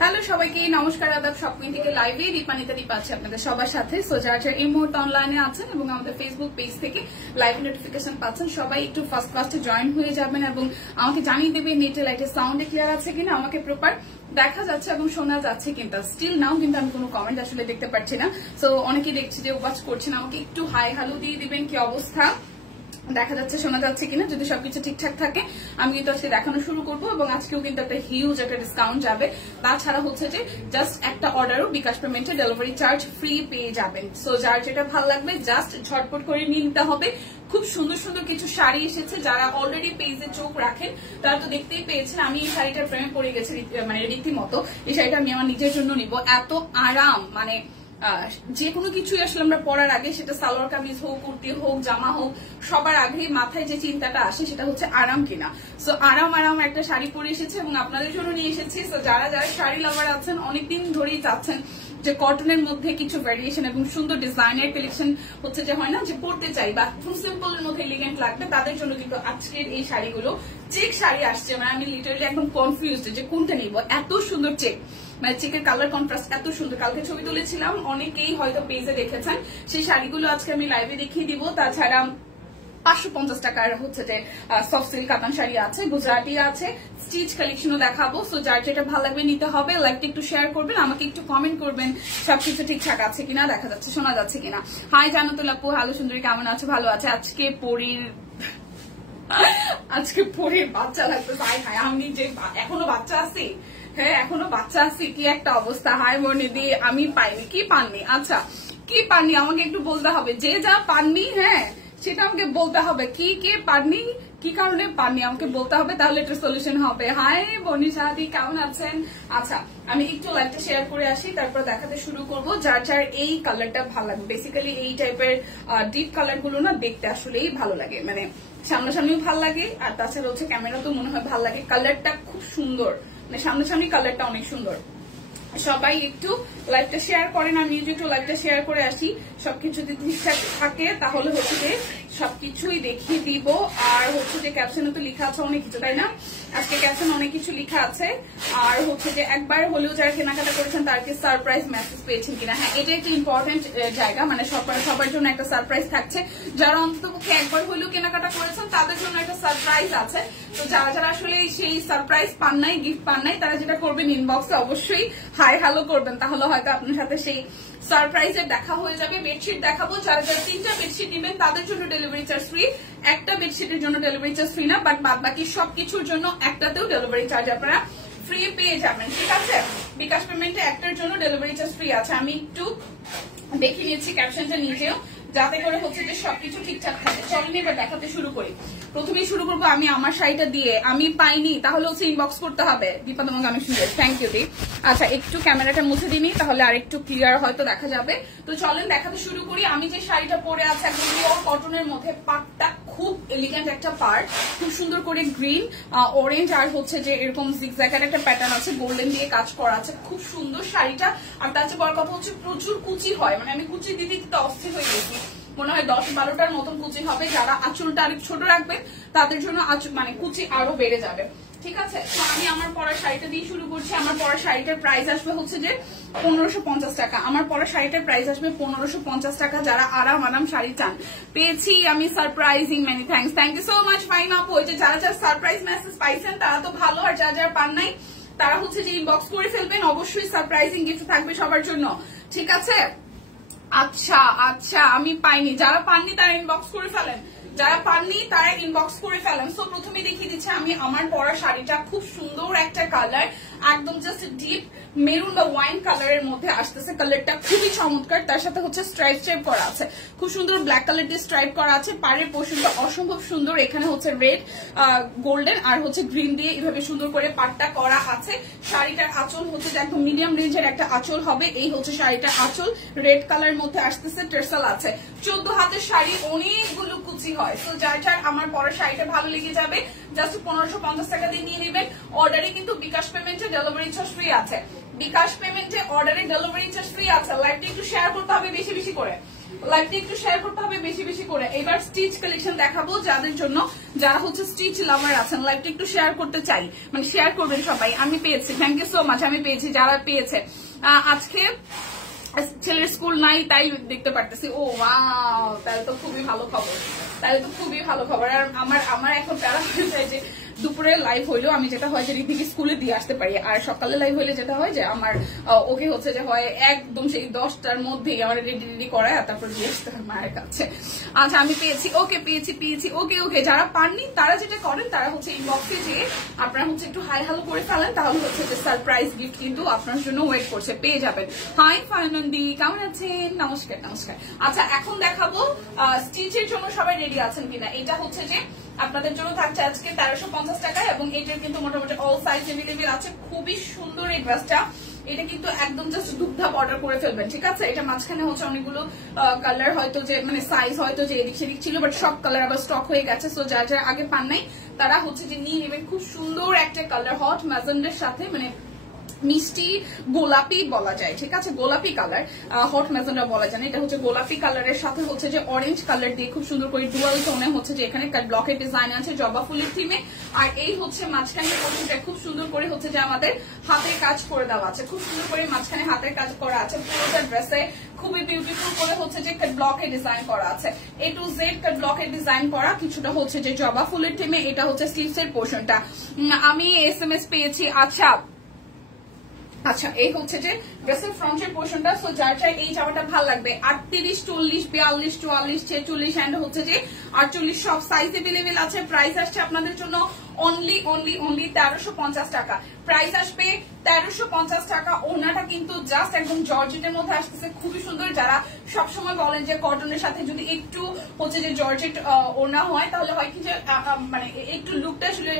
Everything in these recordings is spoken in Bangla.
হ্যালো সবাইকে, নমস্কার, আদাব। শপিং থেকে লাইভে দীপানিতা দীপ আছে আপনাদের সবার সাথে। সো যারা যারা এই মুহূর্তে অনলাইনে আছেন এবং আমাদের ফেসবুক পেজ থেকে লাইভ নোটিফিকেশন পাচ্ছেন, সবাই একটু ফার্স্টে জয়েন হয়ে যাবেন এবং আমাকে জানিয়ে দেবেন নেটে লাইটের সাউন্ড ক্লিয়ার আছে কিনা, আমাকে প্রপার দেখা যাচ্ছে এবং শোনা যাচ্ছে কিনা। স্টিল নাও কিন্তু আমি কোনো কমেন্ট আসলে দেখতে পাচ্ছি না। সো অনেকে দেখছি যে ওয়াচ করছেন, আমাকে একটু হাই হ্যালো দিয়ে দিবেন, কি অবস্থা, দেখা যাচ্ছে শোনা যাচ্ছে কিনা। যদি সবকিছু ঠিকঠাক থাকে আমি কিন্তু আজকে দেখানো শুরু করবো এবং আজকেও কিন্তু একটা হিউজ একটা ডিসকাউন্ট যাবে। তাছাড়া হচ্ছে যে জাস্ট একটা অর্ডারও বিকাশ পেমেন্টে ডেলিভারি চার্জ ফ্রি পেয়ে যাবেন। সো যার যেটা ভালো লাগবে জাস্ট ঝটপট করে নিয়ে নিতে হবে। খুব সুন্দর সুন্দর কিছু শাড়ি এসেছে। যারা অলরেডি পেজে চোখ রাখেন তারা তো দেখতেই পেয়েছেন। আমি এই শাড়িটার প্রেমে পড়ে গেছি, মানে রীতিমতো। এই শাড়িটা আমি আমার নিজের জন্য নিব। এত আরাম, মানে যে কোনো কিছুই আসলে আমরা পরার আগে, সেটা সালোয়ার কামিজ হোক, কুর্তি হোক, জামা হোক, সবার আগে মাথায় যে চিন্তাটা আসে সেটা হচ্ছে আরাম কিনা। সো আরাম একটা শাড়ি পরে এসেছে এবং আপনাদের জন্য নিয়ে এসেছি। সো যারা যারা শাড়ি লাভার আছেন, অনেকদিন ধরেই চাচ্ছেন যে কটনের মধ্যে কিছু ভ্যারিয়েশন এবং সুন্দর ডিজাইনের কালেকশন হচ্ছে যে হয় না যে পড়তে চাই বা খুব সিম্পল এর মধ্যে এলিগেন্ট লাগবে, তাদের জন্য কিন্তু আজকের এই শাড়িগুলো। চেক শাড়ি আসছে, মানে আমি লিটারালি একদম কনফিউজড যে কোনটা নিব। এত সুন্দর চেক, মানে চেকের কালার কন্ট্রাস্ট এত সুন্দর। কালকে ছবি তুলেছিলাম, অনেকেই হয়তো পেজে দেখেছেন। সেই শাড়িগুলো আজকে আমি লাইভে দেখিয়ে দিব। তাছাড়া 550 টাকার হচ্ছে যে সফট সিল্ক কাতান শাড়ি আছে, গুজরাটি আছে, স্টিচ কালেকশনও দেখাবো। সো যার যেটা ভালো লাগবে নিতে হবে। লাইকটা একটু শেয়ার করবেন, আমাকে একটু কমেন্ট করবেন সবকিছু ঠিকঠাক আছে কিনা, দেখা যাচ্ছে শোনা যাচ্ছে কিনা। হাই জান্নাতুল আপু, হ্যালো সুন্দরী, কেমন আছো? ভালো আছে। আজকে পরীর বাচ্চা লাগতেছে। হাই আমি যে এখনো বাচ্চা আছি, হ্যাঁ এখনো বাচ্চা আছি, কি একটা অবস্থা। হাই বর্ণিদি, আমি পাইনি। কি পাননি? আচ্ছা কি পাননি আমাকে একটু বলতে হবে। যে যা পাননি, হ্যাঁ সেটা আমাকে বলতে হবে। কি কে পাননি, কি কারণে পাননি আমাকে বলতে হবে, তাহলে একটা সলিউশন হবে। হাই বনিশাদি, কেমন আছেন? আচ্ছা আমি একটু লাইভটা শেয়ার করে আসি, তারপর দেখাতে শুরু করব। যার যার এই কালারটা ভালো লাগবে, বেসিক্যালি এই টাইপের ডিপ কালার গুলো না দেখতে আসলেই ভালো লাগে, মানে সামনাসামনিও ভালো লাগে আর তাছাড়া হচ্ছে ক্যামেরা তো মনে হয় ভালো লাগে। কালারটা খুব সুন্দর, মানে সামনাসামনি কালারটা অনেক সুন্দর। সবাই একটু লাইভটা শেয়ার করেন, আমি একটু লাইভটা শেয়ার করে আসি। সবকিছু যদি ঠিকঠাক থাকে তাহলে হচ্ছে যে সবকিছুই দেখিয়ে দিব। আর হচ্ছে যে ক্যাপশনে তো লেখা আছে অনেক কিছু, তাই না? আজকে ক্যাপশনে অনেক কিছু লেখা আছে। আর হচ্ছে যে একবার হলেও যারা কেনাকাটা করেছেন তারকে সারপ্রাইজ মেসেজ পেয়েছেন কিনা, হ্যাঁ এটা একটা ইম্পর্টেন্ট জায়গা, মানে সবার জন্য একটা সারপ্রাইজ থাকছে। যারা অন্ততপক্ষে একবার হলেও কেনাকাটা করেছেন তাদের জন্য একটা সারপ্রাইজ আছে। তো যারা যারা আসলে সেই সারপ্রাইজ পান নাই, গিফট পান নাই, তারা যেটা করবেন ইনবক্সে অবশ্যই হাই হ্যালো করবেন, তাহলে হয়তো আপনার সাথে সেই সারপ্রাইজের দেখা হয়ে যাবে। বেডশিট দেখাবো। যারা যারা 3টা বেডশিট নেবেন তাদের জন্য ডেলিভারি চার্জ ফ্রি। একটা বেডশিটের জন্য ডেলিভারি চার্জ ফ্রি না, বাট বাদ বাকি সবকিছুর জন্য একটাতেও ডেলিভারি চার্জ আপনারা ফ্রি পেয়ে যাবেন, ঠিক আছে? বিকাশ পেমেন্টে একটার জন্য ডেলিভারি চার্জ ফ্রি আছে। আমি একটু দেখে নিয়েছি ক্যাপশনটা নিজেও, যাতে করে হচ্ছে যে সবকিছু ঠিকঠাক থাকে। চলেন এবার দেখাতে শুরু করি। প্রথমেই শুরু করবো আমি আমার শাড়িটা দিয়ে। আমি পাইনি তাহলে হচ্ছে ইনবক্স করতে হবে। দীপা তোমাকে আমি শুনছি, থ্যাংক ইউ দি। আচ্ছা একটু ক্যামেরাটা মুছে দিনি, তাহলে আরেকটু ক্লিয়ার হয়তো দেখা যাবে। তো চলেন দেখাতে শুরু করি। আমি যে শাড়িটা পরে আছে একদম পিওর কটনের মধ্যে, পাটটা খুব এলিগেন্ট একটা পার্ট, খুব সুন্দর করে গ্রিন, অরেঞ্জ আর হচ্ছে যে এরকম জিগজ্যাগের একটা প্যাটার্ন আছে, গোল্ডেন দিয়ে কাজ করা আছে, খুব সুন্দর শাড়িটা। আর তার চেয়ে বড় কথা হচ্ছে প্রচুর কুচি হয়, মানে আমি কুচি দিতে দিতে অস্থির হয়ে গেছি। মনে হয় 10-12টার মতন কুচি হবে। যারা আঁচলটা আরেক ছোট রাখবেন তাদের জন্য মানে কুচি আরো বেড়ে যাবে, ঠিক আছে? তো আমি আমার পরা শাড়িটা দিয়ে শুরু করছি। আমার পরা শাড়িটার প্রাইস আসবে হচ্ছে যে 1550 টাকা। আমার পরা শাড়িটার প্রাইস আসবে 1550 টাকা। যারা আরাম শাড়ি চান পেয়েছি আমি surprising, many thanks, thank you so much fine আপু। ওই যে যারা যারা সারপ্রাইজ মেসেজ পাইছেন তারা তো ভালো, আর যারা যারা পান নাই তারা হচ্ছে যে ইনবক্স করে ফেলবেন। অবশ্যই সারপ্রাইজিং গিফট থাকবে সবার জন্য, ঠিক আছে? আচ্ছা আমি পাইনি। যারা পাননি তারা ইনবক্স করে ফেলেন, যারা পাননি তারা ইনবক্স করে ফেলেন। সো প্রথমে দেখিয়ে দিচ্ছি আমি আমার পরা শাড়িটা। খুব সুন্দর একটা কালার, একদম জাস্ট ডিপ মেরুন বা ওয়াইন কালারের মধ্যে আসতেছে। কালারটা খুবই চমৎকার, তার সাথে হচ্ছে স্ট্রাইপ করা আছে, খুব সুন্দর ব্ল্যাক কালার দিয়ে স্ট্রাইপ করা আছে। পাড়ের পোর্শনটা অসম্ভব সুন্দর, এখানে হচ্ছে রেড, গোল্ডেন আর হচ্ছে গ্রিন দিয়ে এভাবে সুন্দর করে পাটটা করা আছে। শাড়িটার আঁচল হচ্ছে যে একদম মিডিয়াম রেঞ্জের একটা আঁচল হবে। এই হচ্ছে শাড়িটার আঁচল, রেড কালারের মধ্যে আসতেছে, টার্সাল আছে। 14 হাতের শাড়ি, অনেকগুলো কুচি হয়। তো যার যার আমার পরা শাড়িটা ভালো লেগে যাবে জাস্ট 1550 টাকা দিয়ে নিয়ে নেবেন। অর্ডারে কিন্তু বিকাশ পেমেন্টে ডেলিভারি চার্জ ফ্রি আছে। বিকাশ পেমেন্টে অর্ডারে ডেলিভারি চার্জ ফ্রি আছে। লাইভটা একটু শেয়ার করতে হবে বেশি বেশি করে। লাইভটা একটু শেয়ার করতে হবে বেশি বেশি করে। এবার স্টিচ কালেকশন দেখাবো যাদের জন্য, যারা হচ্ছে স্টিচ লাভার আছেন, লাইভটা একটু শেয়ার করতে চাই, মানে শেয়ার করবেন সবাই। আমি পেয়েছি, থ্যাংক ইউ সো মাচ, আমি পেয়েছি যারা পেয়েছে। আজকে ছেলের স্কুল নাই তাই দেখতে পারতেছি। ও ওয়াও, তাহলে তো খুবই ভালো খবর, তাহলে তো খুবই ভালো খবর। আর আমার এখন প্যারা হয়ে যায় যে দুপুরে লাইভ হইলো আমি যেটা হয় যে রিদ্ধিকে স্কুলে দিয়ে আসতে পারি, আর সকালে লাইভ হইলে যেটা হয় যে আমার ওকে হচ্ছে যে হয় একদম সেই 10টার মধ্যেই আমার রেডি করায় আর তারপর দিয়ে আসতে হয় মায়ের কাছে। আচ্ছা আমি পেয়েছি, ওকে পেয়েছি। ওকে যারা পাননি তারা যেটা করেন তারা হচ্ছে ইনবক্সে যেয়ে আপনারা হচ্ছে একটু হাই হ্যালো করে ফেলেন, তাহলে হচ্ছে যে সারপ্রাইজ গিফট কিন্তু আপনার জন্য ওয়েট করছে, পেয়ে যাবেন। হাই ফাইনন্দি, কেমন আছেন? নমস্কার। আচ্ছা এখন দেখাবো স্টিচের জন্য সবাই রেডি আছেন কিনা। এটা হচ্ছে যে আপনাদের জন্য থাকছে আজকে 1350 টাকায়, এবং এটার কিন্তু মোটামুটি অল সাইজ এভেলেবেল আছে। খুবই সুন্দর এই ড্রেসটা, এটা কিন্তু একদম জাস্ট দুগ্ধা অর্ডার করে ফেলবেন, ঠিক আছে? এটা মাঝখানে হচ্ছে অনেকগুলো কালার হয়তো যে মানে সাইজ হয়তো যে এদিক সেদিক ছিল, বাট সব কালার আবার স্টক হয়ে গেছে। সো যারা আগে পান নাই তারা হচ্ছে যে নিয়ে নেবেন। খুব সুন্দর একটা কালার, হট ম্যাজেন্ডার সাথে মানে মিষ্টি গোলাপি বলা যায়, ঠিক আছে? গোলাপি কালার, হট ম্যাজেন্ডা বলা যায় না, এটা হচ্ছে গোলাপি কালারের সাথে হচ্ছে যে অরেঞ্জ কালার দিয়ে খুব সুন্দর করে ডুয়াল টোনে হচ্ছে যে এখানে ব্লকের ডিজাইন আছে জবা ফুলের থিমে। আর এই হচ্ছে মাঝখানে খুব সুন্দর করে হচ্ছে যে আমাদের হাতের কাজ করে দেওয়া আছে, খুব সুন্দর করে মাঝখানে হাতের কাজ করা আছে। পুরোটা ড্রেসে খুবই বিউটিফুল করে হচ্ছে যে ব্লকের ডিজাইন করা আছে, A to Z ব্লকের ডিজাইন করা, কিছুটা হচ্ছে যে জবা ফুলের থিমে। এটা হচ্ছে স্লিভস এর পোর্শনটা, আমি SMS পেয়েছি। আচ্ছা এই হচ্ছে যে ড্রেসের ফ্রন্টের পোর্শনটা। সো যার চাই এই জামাটা ভালো লাগবে 38, 40, 42, 44, 46 এন্ড হচ্ছে যে 48 সব সাইজ अवेलेबल আছে। প্রাইস আসছে আপনাদের জন্য অনলি 1350 টাকা। প্রাইস আসবে 1350 টাকা। ওনাটা কিন্তু জাস্ট একদম জর্জেটের মধ্যে আসতেছে, খুবই সুন্দর। যারা সবসময় বলেন যে কটনের সাথে যদি একটু হচ্ছে যে জর্জেট ওনা হয় তাহলে হয় কি যে মানে একটু লুকটা আসলে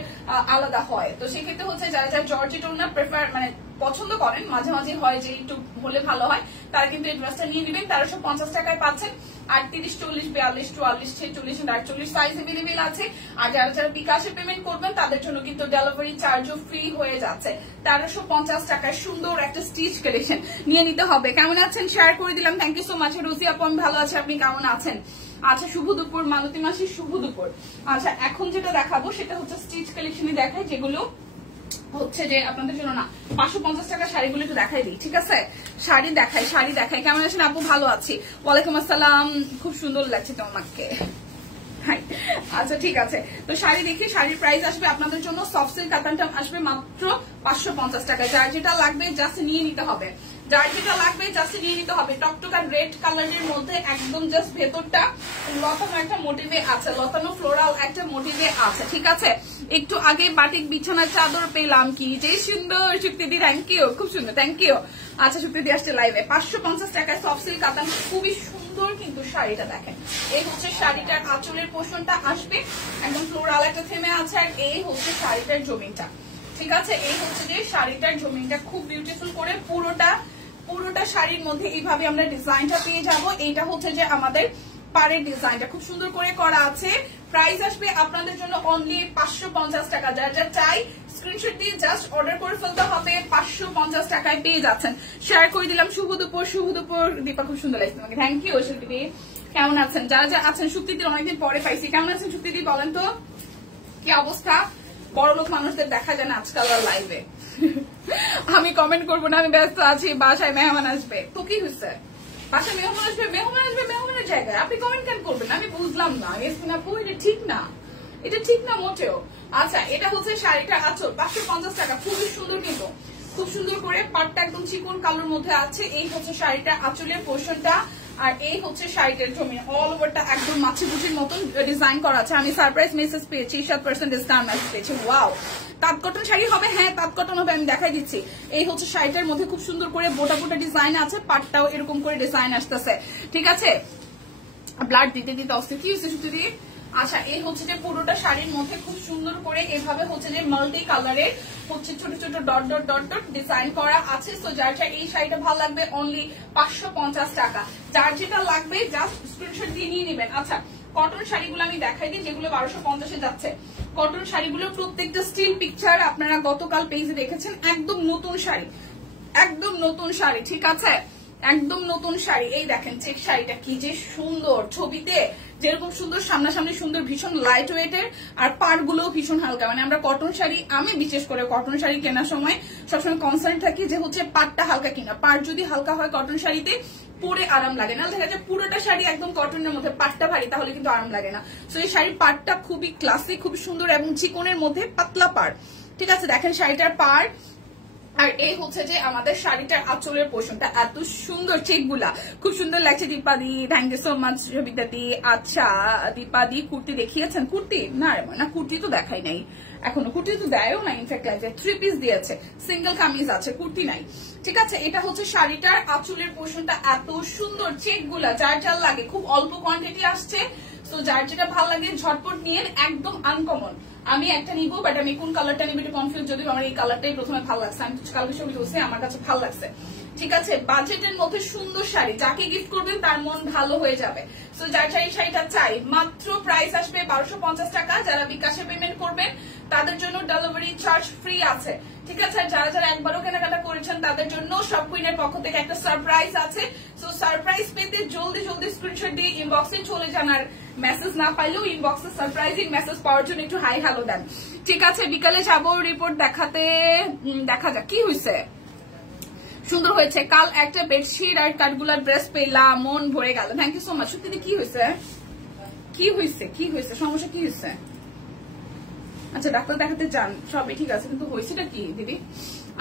আলাদা হয়, তো সেক্ষেত্রে হচ্ছে যারা যারা জর্জেট ওনা প্রেফার মানে পছন্দ করেন, মাঝে মাঝে হয় যে একটু হলে ভালো হয়, তারা কিন্তু এই ড্রেসটা নিয়ে নেবেন। 1350 টাকায় পাচ্ছেন। 38, 40, 42, 44, 46, 48 সাইজ अवेलेबल আছে। আর যারা যারা বিকাশে পেমেন্ট করবেন তাদের জন্য কিন্তু ডেলিভারি চার্জও ফ্রি হয়ে যাচ্ছে। 1350 টাকায় সুন্দর একটা স্টিচ কালেকশন নিয়ে নিতে হবে। কেমন আছেন শেয়ার করে দিলাম, থ্যাংক ইউ সো মাচ। রোজি আপু আমি ভালো আছি, আপনি কেমন আছেন? আচ্ছা শুভ দুপুর মালতী মাসি, শুভ দুপুর। আচ্ছা এখন যেটা দেখাবো সেটা হচ্ছে স্টিচ কালেকশনই দেখায়, যেগুলো হচ্ছে যে আপনাদের জন্য না 550 টাকা শাড়িগুলো একটু দেখাই দিই, ঠিক আছে? শাড়ি দেখাই। কেমন আছেন আপু? ভালো আছি, ওয়ালাইকুম আসসালাম, খুব সুন্দর লাগছে তোমাকে। আচ্ছা ঠিক আছে, তো শাড়ি দেখি। শাড়ির প্রাইস আসবে আপনাদের জন্য সফট সিল্ক কাতানটা আসবে মাত্র 550 টাকা। যার যেটা লাগবে জাস্ট নিয়ে নিতে হবে, টকটকা রেড কালারের মধ্যে একদম জাস্ট ভেতরটা লতানো একটা মোটিভে আছে, লতানো ফ্লোরাল একটা মোটিভে আছে, ঠিক আছে? একটু আগে বাটিক বিছানার চাদর পেলাম, কি যে সুন্দর। সুপ্রিদি থ্যাংক ইউ, খুব সুন্দর, থ্যাংক ইউ। আচ্ছা সুপ্রিদি আসছে লাইভে। 550 টাকায় সফট সিল্ক কাতান, খুবই সুন্দর কিন্তু শাড়িটা দেখেন। এই হচ্ছে শাড়িটার আঁচলের পোর্শনটা আসবে একদম ফ্লোরাল একটা থেমে আছে, আর এই হচ্ছে শাড়িটার জমিনটা, ঠিক আছে? এই হচ্ছে যে শাড়িটার জমিনটা খুব বিউটিফুল করে পুরোটা শাড়ির মধ্যে এইভাবে আমরা ডিজাইনটা পেয়ে যাব। এইটা হচ্ছে যে আমাদের পাড়ের ডিজাইনটা খুব সুন্দর করে করা আছে। প্রাইস আসবে আপনাদের জন্য অনলি 550 টাকা। যার যা চাই স্ক্রিনশট দিয়ে জাস্ট অর্ডার করে ফেলতে হবে, 550 টাকায় পেয়ে যাচ্ছেন। শেয়ার করে দিলাম। শুভ দুপুর দীপা, খুব সুন্দর লাগছে তোমাকে, থ্যাংক ইউ। সুপ্রিদি কেমন আছেন? যারা যা আছেন, সুপ্রিদি অনেকদিন পরে পাইছি। কেমন আছেন সুপ্রিদি বলেন তো, কি অবস্থা? বড় লোক মানুষদের দেখা যায় না আজকাল লাইভে। আমি কমেন্ট করবো না, আমি ব্যস্ত আছি, বাসায় মেহমান আসবে। তো কি হয়েছে, বাসায় মেহমান আসবে মেহমানের জায়গায় আপনি কমেন্ট কেন করবেন? আমি বুঝলাম না আপু, এটা ঠিক না মোটেও। আচ্ছা এটা হচ্ছে শাড়িটা আঁচল, 550 টাকা, খুবই সুন্দর কিন্তু, খুব সুন্দর করে পাটটা একদম চিকন কালোর মধ্যে আছে। এই হচ্ছে শাড়িটা আঁচলের পোর্শনটা, আর এই হচ্ছে শাড়িটার জমি অল ওভারটা একদম মাছি বুচির মতন ডিজাইন করা আছে। আমি সারপ্রাইজ মেসেজ পেয়েছি, 7% ডিসকাউন্ট মেসেজ পেয়েছি। ওয়াও, তাঁত কটন শাড়ি হবে? হ্যাঁ তাঁত কটন হবে, আমি দেখাই দিচ্ছি। এই হচ্ছে শাড়িটার মধ্যে খুব সুন্দর করে বোটা ডিজাইন আছে, পাটটাও এরকম করে ডিজাইন আসতেছে, ঠিক আছে? ব্লাড দিতে অস্থির, কি হচ্ছে সুতি দিয়ে। আচ্ছা এই হচ্ছে যে পুরোটা শাড়ির মধ্যে খুব সুন্দর করে এভাবে হচ্ছে যে মাল্টি কালারের হচ্ছে ছোট ছোট dot dot dot dot design করা আছে। তো যার এই শাড়িটা ভালো লাগবে অনলি 550 টাকা। যার যেটা লাগবে জাস্ট স্ক্রিনশট দিয়ে নিয়ে নেবেন। আচ্ছা কটন শাড়িগুলো আমি দেখাই দিই, যেগুলো 1250-এ যাচ্ছে। কটন শাড়িগুলো প্রত্যেকটা স্টিল পিকচার আপনারা গতকাল পেজে দেখেছেন, একদম নতুন শাড়ি, ঠিক আছে? একদম নতুন শাড়ি। এই দেখেন চেক শাড়িটা কি যে সুন্দর, ছবিতে যেরকম সুন্দর সামনাসামনি সুন্দর, ভীষণ লাইট ওয়েটের, আর পাড়গুলো ভীষণ হালকা। মানে আমরা কটন শাড়ি, আমি বিশেষ করে কটন শাড়ি কেনার সময় সবসময় কনসার্ন থাকি যে হচ্ছে পাড়টা হালকা কিনা। পাড় যদি হালকা হয় কটন শাড়িতে পরে আরাম লাগে না, দেখা যায় পুরোটা শাড়ি একদম কটনের মধ্যে পাটটা ভারী, তাহলে কিন্তু আরাম লাগে না। তো এই শাড়ির পাটটা খুবই ক্লাসিক, খুবই সুন্দর এবং চিকনের মধ্যে পাতলা পাড়। ঠিক আছে, দেখেন শাড়িটার পাড়। আর এই হচ্ছে যে আমাদের শাড়িটার আঁচলের পোর্শনটা এত সুন্দর, চেকগুলা খুব সুন্দর লাগছে। দীপাদি, থ্যাংক ইউ সো মাচ সবিতাদি। আচ্ছা দীপাদি কুর্তি দেখিয়েছেন? কুর্তি না কুর্তি তো দেখাই নাই এখনো, কুর্তি তো দেয়ও না, ইনফ্যাক্ট লাগছে 3 পিস দিয়েছে, সিঙ্গেল কামিজ আছে, কুর্তি নাই। ঠিক আছে, এটা হচ্ছে শাড়িটার আঁচলের পোর্শনটা এত সুন্দর, চেকগুলা যার যার লাগে, খুব অল্প কোয়ান্টিটি আসছে। তো যার যেটা ভালো লাগে ঝটপট নিয়ে, একদম আনকমন। আমি একটা নিব, বাট আমি কোন কালারটা নিব একটু কনফিউজ, যদিও আমার এই কালারটাই প্রথমে ভালো লাগছে, আমি কালকে ছবি তুলছি, আমার কাছে ভালো লাগছে। ঠিক আছে, বাজেটের মধ্যে সুন্দর শাড়ি, যাকে গিফট করবেন তার মন ভালো হয়ে যাবে। তো যার এই শাড়িটা চাই, মাত্র প্রাইস আসবে 1250 টাকা। যারা বিকাশে পেমেন্ট করবেন তাদের জন্য ডেলিভারি চার্জ ফ্রি আছে। ঠিক আছে, যারা যারা একবারও কেনাকাটা করেছেন তাদের জন্য সব কুইনের পক্ষ থেকে একটা সারপ্রাইজ আছে। তো সারপ্রাইজ পেতে জলদি জলদি স্ক্রিনশট দিয়ে ইনবক্সে চলে যান, আর মেসেজ না পাইলেও ইনবক্সে সারপ্রাইজিং মেসেজ পাওয়ার জন্য একটু হাই হ্যালো দেন। ঠিক আছে, বিকালে যাবো রিপোর্ট দেখাতে, দেখা যাক কি হয়েছে। সুন্দর হয়েছে, কাল একটা বেডশিট আর কাঠগুলার ড্রেস পেলাম, মন ভরে গেল। Thank you so much. সত্যি কি হয়েছে, কি হয়েছে, কি হয়েছে, সমস্যা কি হয়েছে? আচ্ছা ডাক্তার দেখাতে চান, সবই ঠিক আছে, কিন্তু হয়েছেটা কি দিদি?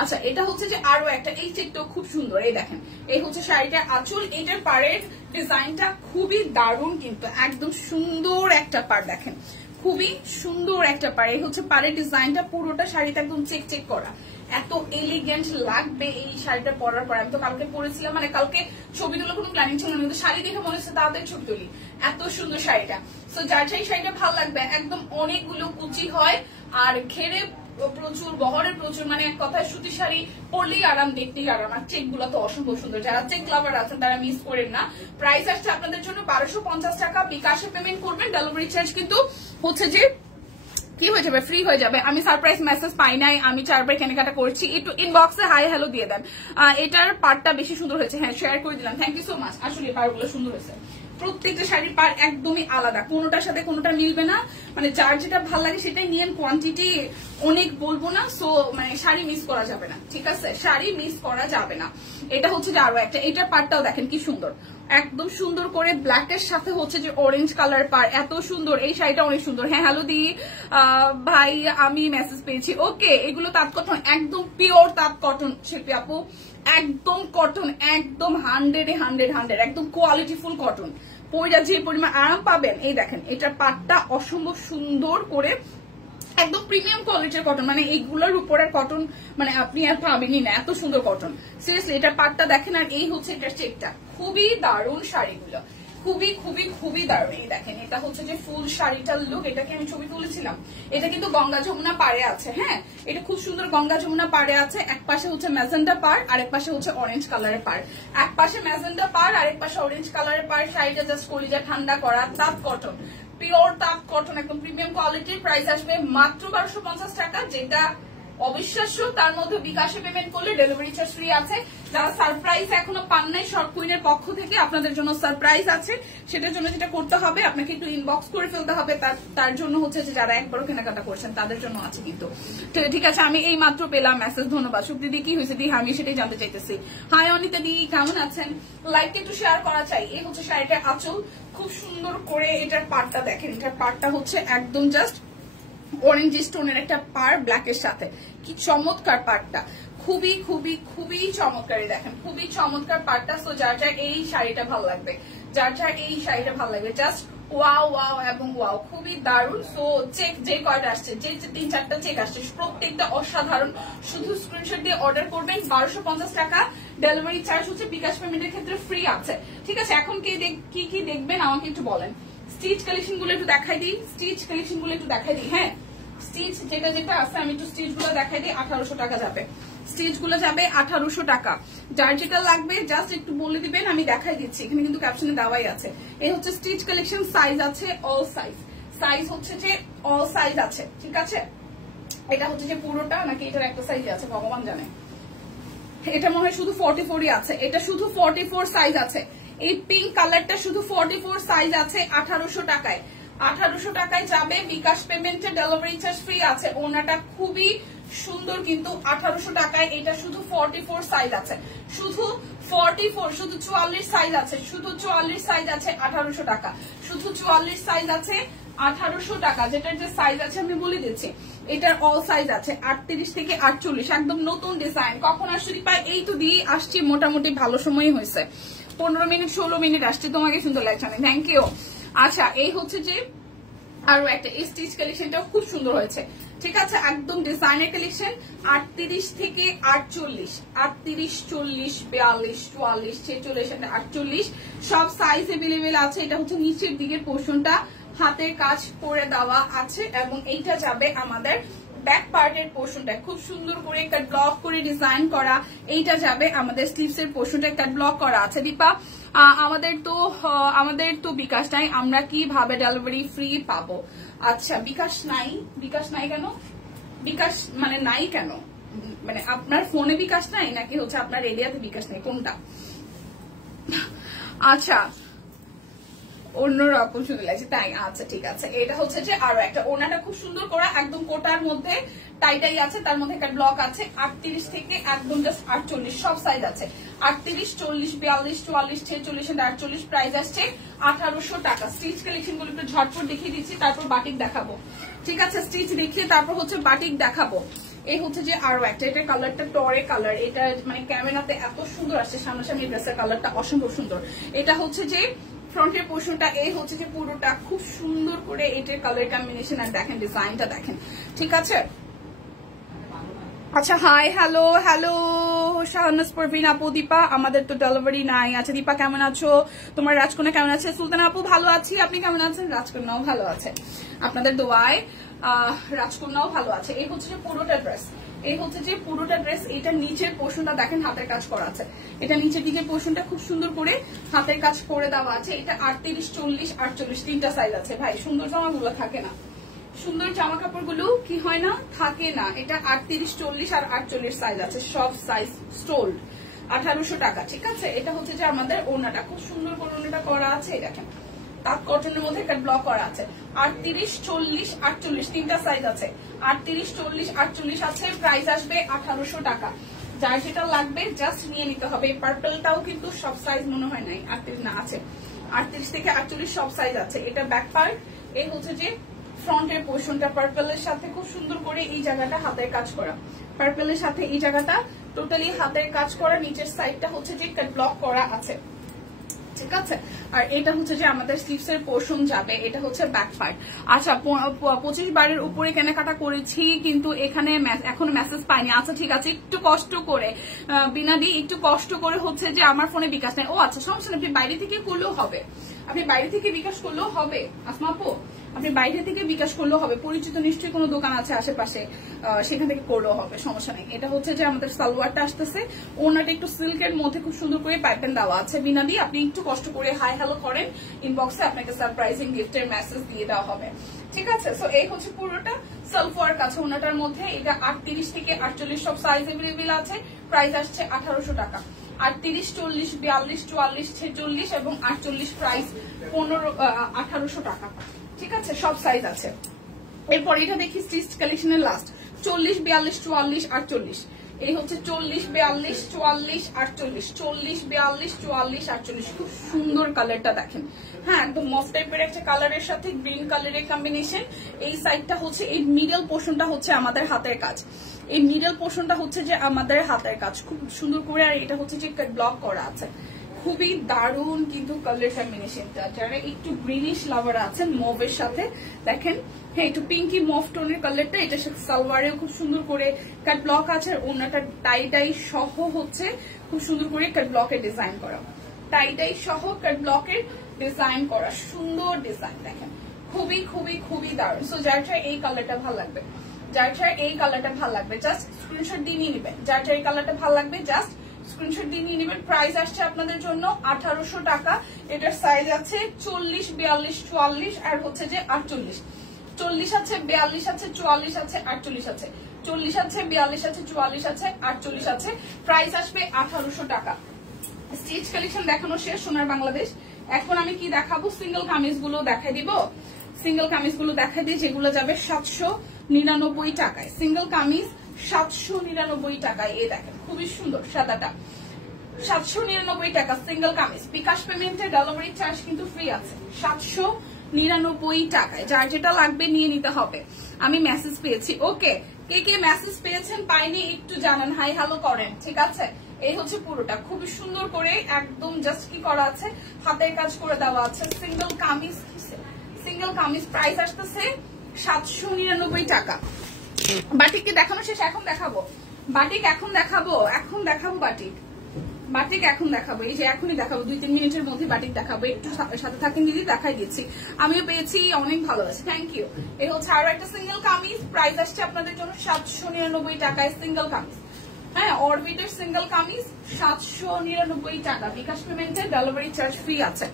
আচ্ছা এটা হচ্ছে যে আরো একটা, এই চেকটাও খুব সুন্দর। এই দেখেন, এই হচ্ছে শাড়িটার আঁচল, এইটার পাড়ের ডিজাইনটা খুবই দারুণ, কিন্তু একদম সুন্দর একটা পাড়, দেখেন খুবই সুন্দর একটা পাড়। এই হচ্ছে পাড়ের ডিজাইনটা, পুরোটা শাড়িতে একদম চেক চেক করা, এত এলিগেন্ট লাগবে এই শাড়িটা পরার পর। আমি তো কালকে পরেছিলাম, মানে কালকে ছবি তোলার কোনো প্ল্যানিং ছিল না, কিন্তু শাড়ি দেখে মনে হচ্ছে তাড়াতাড়ি ছবি তুলি, এত সুন্দর শাড়িটা। তো যার এই শাড়িটা ভালো লাগবে, একদম অনেকগুলো কুচি হয়, আর ঘেরে প্রচুর, বহরে প্রচুর, মানে এক কথায় সুতি শাড়ি পরলেই আরাম, দেখতেই আরাম। আর চেক গুলো তো অসম্ভব সুন্দর, যারা চেক লাভার আছেন তারা মিস করেন না। প্রাইস আসছে আপনাদের জন্য 1250 টাকা। বিকাশে পেমেন্ট করবেন, ডেলিভারি চার্জ কিন্তু হচ্ছে যে কি হয়ে যাবে, ফ্রি হয়ে যাবে। আমি সারপ্রাইজ মেসেজ পাই নাই, আমি 4 বার কেনাকাটা করছি, একটু ইনবক্সে হাই হ্যালো দিয়ে দেন। এটার পার্টটা বেশি সুন্দর হয়েছে, হ্যাঁ শেয়ার করে দিলাম, থ্যাংক ইউ সো মাচ। আসলে পাড়গুলো সুন্দর হয়েছে, প্রত্যেকটা শাড়ির পাড় একদমই আলাদা, কোনোটার সাথে কোনোটা মিলবে না, মানে যার যেটা ভালো লাগে সেটাই নিয়েন। কোয়ান্টিটি অনেক বলবো না, সো মানে শাড়ি মিস করা যাবে না। ঠিক আছে, শাড়ি মিস করা যাবে না। এটা হচ্ছে যে আরো একটা, এটার পাড়টাও দেখেন কি সুন্দর, একদম সুন্দর করে ব্ল্যাকের সাথে হচ্ছে যে অরেঞ্জ কালার পার, এত সুন্দর। এই শাড়িটা অনেক সুন্দর। হ্যাঁ হ্যালো দি ভাই, আমি মেসেজ পেয়েছি। ওকে, এগুলো তাঁত কটন, একদম পিওর তাঁত কটন শিল্পী আপু, একদম কটন, একদম 100 একদম কোয়ালিটিফুল কটন। পয়রা যে পরিমাণ আরাম পাবেন, এই দেখেন এটার পাটটা অসম্ভব সুন্দর করে, একদম প্রিমিয়াম কোয়ালিটির কটন, মানে এইগুলোর উপরের কটন মানে আপনি আর পাবেনই না, এত সুন্দর কটন। সিরিয়াসলি এটার পাটটা দেখেন, আর এই হচ্ছে এটার চেকটা, খুবই দারুণ শাড়িগুলো, খুবই খুবই খুবই দারুণ। এই দেখেন, এটা হচ্ছে যে ফুল শাড়িটার লুক, এটাকে আমি ছবি তুলেছিলাম। এটা কিন্তু গঙ্গা যমুনা পাড়ে আছে, হ্যাঁ এটা খুব সুন্দর গঙ্গা যমুনা পাড়ে আছে। এক পাশে হচ্ছে ম্যাজেন্ডা পাড়, আরেক পাশে হচ্ছে অরেঞ্জ কালারের পাড়। এক পাশে ম্যাজেন্ডা পাড়, আরেক পাশে অরেঞ্জ কালারের পাড়। শাড়িটা জাস্ট কলিজা ঠান্ডা করা, তাঁত কটন, পিওর তাঁত কটন, একদম প্রিমিয়াম কোয়ালিটির। প্রাইস আসবে মাত্র 1250 টাকা, যেটা অবিশ্বাস্য। তার মধ্যে বিকাশে পেমেন্ট করলে ডেলিভারি চার্জ ফ্রি আছে। যারা সারপ্রাইজ এখনো পান নাই, শর্ট কুইনের পক্ষ থেকে আপনাদের জন্য সারপ্রাইজ আছে। সেটার জন্য যেটা করতে হবে, আপনাকে একটু ইনবক্স করে ফেলতে হবে। তার জন্য হচ্ছে যে যারা একবারও কেনাকাটা করছেন তাদের জন্য আছে কিন্তু। ঠিক আছে, আমি এই মাত্র পেলাম মেসেজ, ধন্যবাদ। সুপ্তি দি কি হয়েছে দি, আমি সেটাই জানতে চাইতেছি। হাই অনিতা দি, কেমন আছেন? লাইকটা একটু শেয়ার করা চাই। এই হচ্ছে শাড়িটার আঁচল, খুব সুন্দর করে এটার পাড়টা দেখেন। এটার পাড়টা হচ্ছে একদম জাস্ট অরেঞ্জ স্টোনের একটা পাড় ব্ল্যাকের সাথে, কি চমৎকার পাড়টা, খুবই খুবই খুবই চমৎকার। দেখেন খুবই চমৎকার পাড়টা। সো যার যার এই শাড়িটা ভালো লাগবে, যার যার এই শাড়িটা ভালো লাগবে, জাস্ট ওয়াও ওয়াও এবং ওয়াও, খুবই দারুণ। সো চেক যে কয়টা আসছে, যে 3-4টা চেক আসছে, প্রত্যেকটা অসাধারণ। শুধু স্ক্রিনশট দিয়ে অর্ডার করবেন, 1250 টাকা। ডেলিভারি চার্জ হচ্ছে বিকাশ পেমেন্টের ক্ষেত্রে ফ্রি আছে। ঠিক আছে, এখন কি কি দেখবেন আমাকে একটু বলেন। স্টিচ কালেকশন গুলো একটু দেখাই দিই, স্টিচ কালেকশন গুলো একটু দেখাই দিই। হ্যাঁ স্টিচ যেটা যেটা আছে আমি একটু স্টিচ গুলো দেখাই দিই। 1800 টাকা যাবে, স্টিচ গুলো যাবে 1800 টাকা। যার যেটা লাগবে জাস্ট একটু বলে দিবেন, আমি দেখাই দিচ্ছি। এখানে কিন্তু ক্যাপশনে দেওয়াই আছে। এই হচ্ছে স্টিচ কালেকশন, সাইজ আছে অল সাইজ, সাইজ হচ্ছে যে অল সাইজ আছে। ঠিক আছে, এটা হচ্ছে যে পুরোটা নাকি এটার একটা সাইজ আছে ভগবান জানে। এটা মনে হয় শুধু 44ই আছে, এটা শুধু 44 সাইজ আছে। এই পিঙ্ক কালারটা শুধু 44 সাইজ আছে 1800 টাকায়। 1800 টাকায় যাবে, বিকাশ পেমেন্টে ডেলিভারি চার্জ ফ্রি আছে। ওনাটা খুবই সুন্দর কিন্তু 1800 টাকায়। এটা শুধু 44 সাইজ আছে, শুধু 44, শুধু 44 সাইজ আছে, শুধু 44 সাইজ আছে 1800 টাকা, শুধু 44 সাইজ আছে 1800 টাকা। যেটার যে সাইজ আছে আমি বলে দিচ্ছি, এটার অল সাইজ আছে 38 থেকে 48, একদম নতুন ডিজাইন। কখন আসছি পাই? এই তো দিয়ে আসছি, মোটামুটি ভালো সময় হয়েছে, 15 মিনিট 16 মিনিট আসছে। তোমাকে সুন্দর লাগছে, আমি থ্যাংক ইউ। আচ্ছা, এই হচ্ছে যে আরো একটা স্টিচ কালেকশনটাও খুব সুন্দর হয়েছে, ঠিক আছে, একদম ডিজাইনের কালেকশন। 38 থেকে 48, 38, 40, 42, 44, 46, 48 সব সাইজ এভেলেবেল আছে। এটা হচ্ছে নিচের দিকের পোর্শনটা হাতের কাজ করে দেওয়া আছে, এবং এইটা যাবে আমাদের ব্যাক পার্টের পোর্শনটা খুব সুন্দর করে কাট ব্লক করে ডিজাইন করা। এইটা যাবে আমাদের স্লিভস এর পোর্শনটা কাট ব্লক করা আছে। দীপা, আমাদের তো বিকাশ নাই, আমরা কিভাবে ডেলিভারি ফ্রি পাবো? আচ্ছা, বিকাশ নাই, বিকাশ নাই কেন? বিকাশ মানে নাই কেন? মানে আপনার ফোনে বিকাশ নাই নাকি হচ্ছে আপনার এরিয়াতে বিকাশ নাই, কোনটা? আচ্ছা, অন্যরকম সুন্দর লাগছে তাই। আচ্ছা ঠিক আছে, এটা হচ্ছে যে আরো একটা ওনাটা খুব সুন্দর করা, একদম কোটার মধ্যে টাইটাই আছে, তার মধ্যে একটা ব্লক আছে। 38 থেকে একদম জাস্ট 48 সব সাইজ আছে, 38, 40, 42, 44, 46, 48 প্রাইস আসছে 1800 টাকা। স্টিচ কালেকশন গুলো একটু ঝটপট দেখিয়ে দিচ্ছি, তারপর বাটিক দেখাবো, ঠিক আছে? স্টিচ দেখিয়ে তারপর হচ্ছে বাটিক দেখাবো। এই হচ্ছে যে আরো একটা, এটার কালারটা টরে কালার, এটা মানে ক্যামেরাতে এত সুন্দর আসছে, সামনাসামনি ড্রেসের কালারটা অসম্ভব সুন্দর। এটা হচ্ছে যে ফ্রন্টের পোর্শনটা, এই হচ্ছে যে পুরোটা খুব সুন্দর করে এটার কালার কম্বিনেশন, আর দেখেন ডিজাইনটা দেখেন, ঠিক আছে? আচ্ছা, hi, hello hello Shahanaz Parvin আপু, দীপা আমাদের তো ডেলিভারি নাই। আচ্ছা দীপা কেমন আছো? তোমার রাজকন্যা কেমন আছে? সুলতানা আপু ভালো আছি, আপনি কেমন আছেন? রাজকন্যাও ভালো আছে, আপনাদের দোয়ায় রাজকন্যাও ভালো আছে। এই হচ্ছে যে পুরোটা ড্রেস, এই হচ্ছে যে পুরোটা ড্রেস। এটা নিচের পোর্শনটা দেখেন হাতের কাজ করা আছে, এটা নিচের দিকের পোর্শনটা খুব সুন্দর করে হাতের কাজ করে দেওয়া আছে। এটা 38, 40, 48 তিনটা সাইজ আছে। ভাই সুন্দর জামাগুলো থাকে না, সুন্দর জামা কাপড় গুলো কি হয় না, থাকে না। এটা 38, 40 আর 48 সাইজ আছে, সব সাইজ স্টোল্ড, 1800 টাকা, ঠিক আছে? এটা হচ্ছে যে আমাদের ওড়নাটা খুব সুন্দর করে ওড়নাটা করা আছে, দেখেন তাঁত কটনের মধ্যে একটা ব্লক করা আছে। 38, 40, 48 তিনটা সাইজ আছে, 38, 40, 48 আছে। প্রাইস আসবে 1800 টাকা। যার যেটা লাগবে জাস্ট নিয়ে নিতে হবে। পার্পলটাও কিন্তু সব সাইজ মনে হয় নাই, 38 না আছে, 38 থেকে 48 সব সাইজ আছে। এটা ব্যাক পার্ট, এই হচ্ছে যে ফ্রন্টের পোর্শনটা পার্পলের সাথে খুব সুন্দর করে এই জায়গাটা হাতের কাজ করা, পার্পলের সাথে এই জায়গাটা টোটালি হাতের কাজ করা। নিচের সাইডটা হচ্ছে যে ব্লক করা আছে, ঠিক আছে? আর এটা হচ্ছে যে আমাদের স্লিভস এর পোর্শন যাবে, এটা হচ্ছে ব্যাক পার্ট। আচ্ছা, 25 বারের উপরে কেনাকাটা করেছি কিন্তু এখানে এখনো মেসেজ পাইনি। আচ্ছা ঠিক আছে, একটু কষ্ট করে বিনাদি, একটু কষ্ট করে হচ্ছে যে আমার ফোনে বিকাশ নেই। ও আচ্ছা, সমস্যা নেই, আপনি বাইরে থেকে করলেও হবে, আপনি বাইরে থেকে বিকাশ করলেও হবে। আসমা আপু, আপনি বাইরে থেকে বিকাশ করলেও হবে, পরিচিত নিশ্চয়ই কোনো দোকান আছে আশেপাশে, সেখান থেকে করলেও হবে, সমস্যা নেই। এটা হচ্ছে যে আমাদের সালোয়ারটা আসতেছে, ওনাটা একটু সিল্কের মধ্যে খুব সুন্দর করে পাইপেন দেওয়া আছে। বিনাদি, আপনি একটু কষ্ট করে হাই হ্যালো করেন, ইনবক্সে আপনাকে সারপ্রাইজিং গিফটের মেসেজ দিয়ে দেওয়া হবে, ঠিক আছে? সো এই হচ্ছে পুরোটা সালফার কাছে ওনাটার মধ্যে। এটা 38 থেকে 48 সব সাইজ এভেলেবেল আছে। প্রাইস আসছে 1800 টাকা। 38, 40, 42, 44, 46 এবং 48 প্রাইস 1800 টাকা, ঠিক আছে? সব সাইজ আছে। এরপর এটা দেখি স্টিচ কালেকশনের লাস্ট, 40, 42, 44, 48। এই হচ্ছে 40, 42, 44, 48, 40, 42, 44, 48। খুব সুন্দর কালারটা দেখেন, হ্যাঁ একদম মফ টাইপের একটা কালারের সাথে গ্রিন কালারের কম্বিনেশন। এই সাইডটা হচ্ছে, এই মিডল পোর্শনটা হচ্ছে আমাদের হাতের কাজ, এই মিডল পোর্শনটা হচ্ছে যে আমাদের হাতের কাজ খুব সুন্দর করে। আর এটা হচ্ছে যে ব্লক করা আছে, খুবই দারুণ কিন্তু কালার কম্বিনেশনটা। যারা একটু গ্রিনিশ লাভার আছেন মভের সাথে, দেখেন হ্যাঁ একটু পিঙ্কি মভ টোনের কালারটা। এটা সালোয়ারেও খুব সুন্দর করে কাট ব্লক আছে, আর ওনাটা টাই সহ হচ্ছে খুব সুন্দর করে কাট ব্লকের ডিজাইন করা, টাই সহ কাট ব্লকের ডিজাইন করা, সুন্দর ডিজাইন দেখেন, খুবই খুবই খুবই দারুণ। সো যার এই কালারটা ভালো লাগবে, যার এই কালারটা ভালো লাগবে জাস্ট স্ক্রিনশট দিয়ে নিয়ে নেবেন। যার এই কালারটা ভালো লাগবে জাস্ট স্ক্রিনশট দিয়ে নিয়ে নেবেন। প্রাইস আসছে আপনাদের জন্য 1800 টাকা। এটার সাইজ আছে 40, 42, 44 আর হচ্ছে যে 48। 40 আছে, 42 আছে, 44 আছে, 48 আছে, 40 আছে, 42 আছে, 44 আছে, 48 আছে। প্রাইস আসবে 1800 টাকা। স্টিচ কালেকশন দেখানো শেষ সোনার বাংলাদেশ। এখন আমি কি দেখাবো, সিঙ্গেল কামিজ গুলো দেখাই দিব। সিঙ্গেল কামিজ গুলো দেখাই দিই, যেগুলো যাবে 799 টাকায়। সিঙ্গেল কামিজ 799 টাকায়। এই দেখেন খুবই সুন্দর সাদাটা, 799 টাকা সিঙ্গেল কামিজ। বিকাশ পেমেন্টে ডেলিভারি চার্জ কিন্তু ফ্রি আছে, 799 টাকায়। যার যেটা লাগবে নিয়ে নিতে হবে। আমি মেসেজ পেয়েছি, ওকে, কে কে মেসেজ পেয়েছেন পাইনি একটু জানান, হাই হ্যালো করেন, ঠিক আছে। এই হচ্ছে পুরোটা, খুবই সুন্দর করে একদম জাস্ট কি করা আছে, হাতের কাজ করে দেওয়া আছে। Single kameez, single kameez price আসতেছে 799 টাকা। বাটিককে দেখানো শেষ, এখন দেখাবো বাটিক, এখন দেখাবো বাটিক, বাটিক এখন দেখাবো। এই যে এখনই দেখাবো, 2-3 মিনিটের মধ্যে বাটিক দেখাবো। একটু সাথে থাকেন দিদি, দেখাই দিচ্ছি। আমিও পেয়েছি, অনেক ভালো আছে, থ্যাংক ইউ। এই হচ্ছে আরো একটা সিঙ্গেল কামিজ, প্রাইস আসছে আপনাদের জন্য 799 টাকায় সিঙ্গেল কামিজ। হ্যাঁ, অরবিটের সিঙ্গেল কামিজ 799 টাকা। বিকাশ পেমেন্টে ডেলিভারি চার্জ ফ্রি আছে।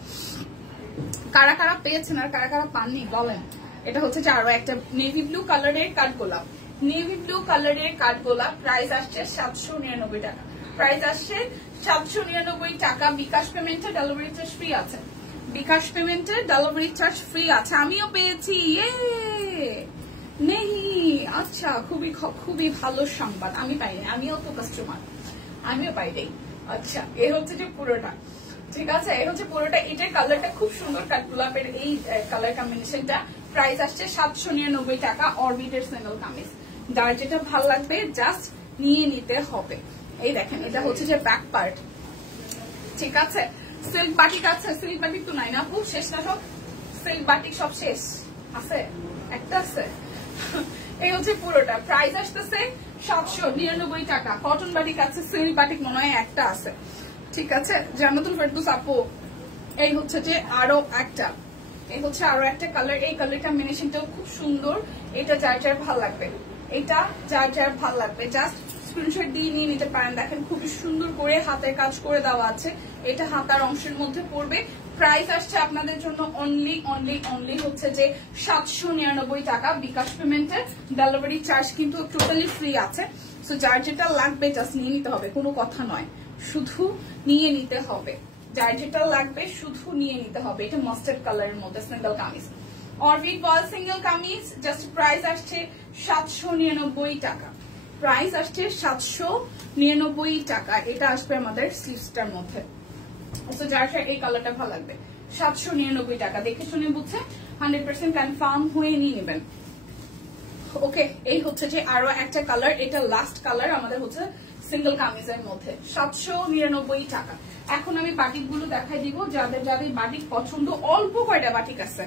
কারা কারা পেয়েছেন আর কারা কারা পাননি বলেন। এটা হচ্ছে যে আরো একটা নেভি ব্লু কালারের কাঠগোলাপ, নেভি ব্লু কালারের কাঠগোলাপ। প্রাইস আসছে 799 টাকা। প্রাইস আসছে 799 টাকা। বিকাশ পেমেন্টে ডেলিভারি চার্জ ফ্রি আছে। বিকাশ পেমেন্টে ডেলিভারি চার্জ ফ্রি আছে। আমিও পেয়েছি, ইয়ে নেই। আচ্ছা, খুবই খুবই ভালো সংবাদ। আমি পাইনি, আমিও তো কাস্টমার, আমিও পাইনি। আচ্ছা, এই হচ্ছে যে পুরোটা, ঠিক আছে, এই হচ্ছে পুরোটা। এটার কালারটা খুব সুন্দর, কাঠগোলাপের এই কালার কম্বিনেশনটা। প্রাইস আসছে 799 টাকা। অরবিটের সিঙ্গেল কামিজ, যার যেটা ভালো লাগবে জাস্ট নিয়ে নিতে হবে। এই দেখেন, এটা হচ্ছে যে ব্যাক পার্ট, ঠিক আছে। সিল্ক বাটিক আছে, সিল্ক বাটিক তো নাই না আপু, শেষ না সব, সিল্ক বাটিক সব শেষ আছে, একটা আছে। এই হচ্ছে পুরোটা, প্রাইস আসতেছে 799 টাকা। কটন বাটিক আছে, সিল্ক বাটিক মনে হয় একটা আছে, ঠিক আছে। জান্নাতুল ফেরদৌস আপু, এই হচ্ছে যে আরো একটা, এই হচ্ছে আরো একটা কালার। এই কালার কম্বিনেশনটাও খুব সুন্দর। এটা যার যার ভাল লাগবে, এটা যার যার ভাল লাগবে জাস্ট স্ক্রিনশট দিয়ে নিয়ে নিতে পারেন। দেখেন খুবই সুন্দর করে হাতের কাজ করে দেওয়া আছে। এটা হাতার অংশের মধ্যে পড়বে। প্রাইস আসছে আপনাদের জন্য অনলি অনলি অনলি হচ্ছে যে 799 টাকা। বিকাশ পেমেন্টের ডেলিভারি চার্জ কিন্তু টোটালি ফ্রি আছে। সো যার যেটা লাগবে জাস্ট নিয়ে নিতে হবে, কোনো কথা নয়, শুধু নিয়ে নিতে হবে। যার যেটা লাগবে শুধু নিয়ে নিতে হবে। এটা মাস্টার্ড কালারের মধ্যে সিঙ্গেল কামিজ, অরবিট বল সিঙ্গেল কামিজ। জাস্ট প্রাইস আসছে 799 টাকা। প্রাইস আসছে 799 টাকা। এটা আসবে আমাদের স্লিভসটার মধ্যে। যার এই কালারটা ভালো লাগবে 799 টাকা। দেখে শুনে বুঝছে 100% কনফার্ম হয়ে নিয়ে নেবেন। ওকে, এই হচ্ছে যে আরো একটা কালার। এটা লাস্ট কালার আমাদের হচ্ছে সিঙ্গেল কামিজের মধ্যে, 799 টাকা। এখন আমি বাটিক গুলো দেখাই দিব, যাদের যাদের বাটিক পছন্দ। অল্প কয়টা বাটিক আছে,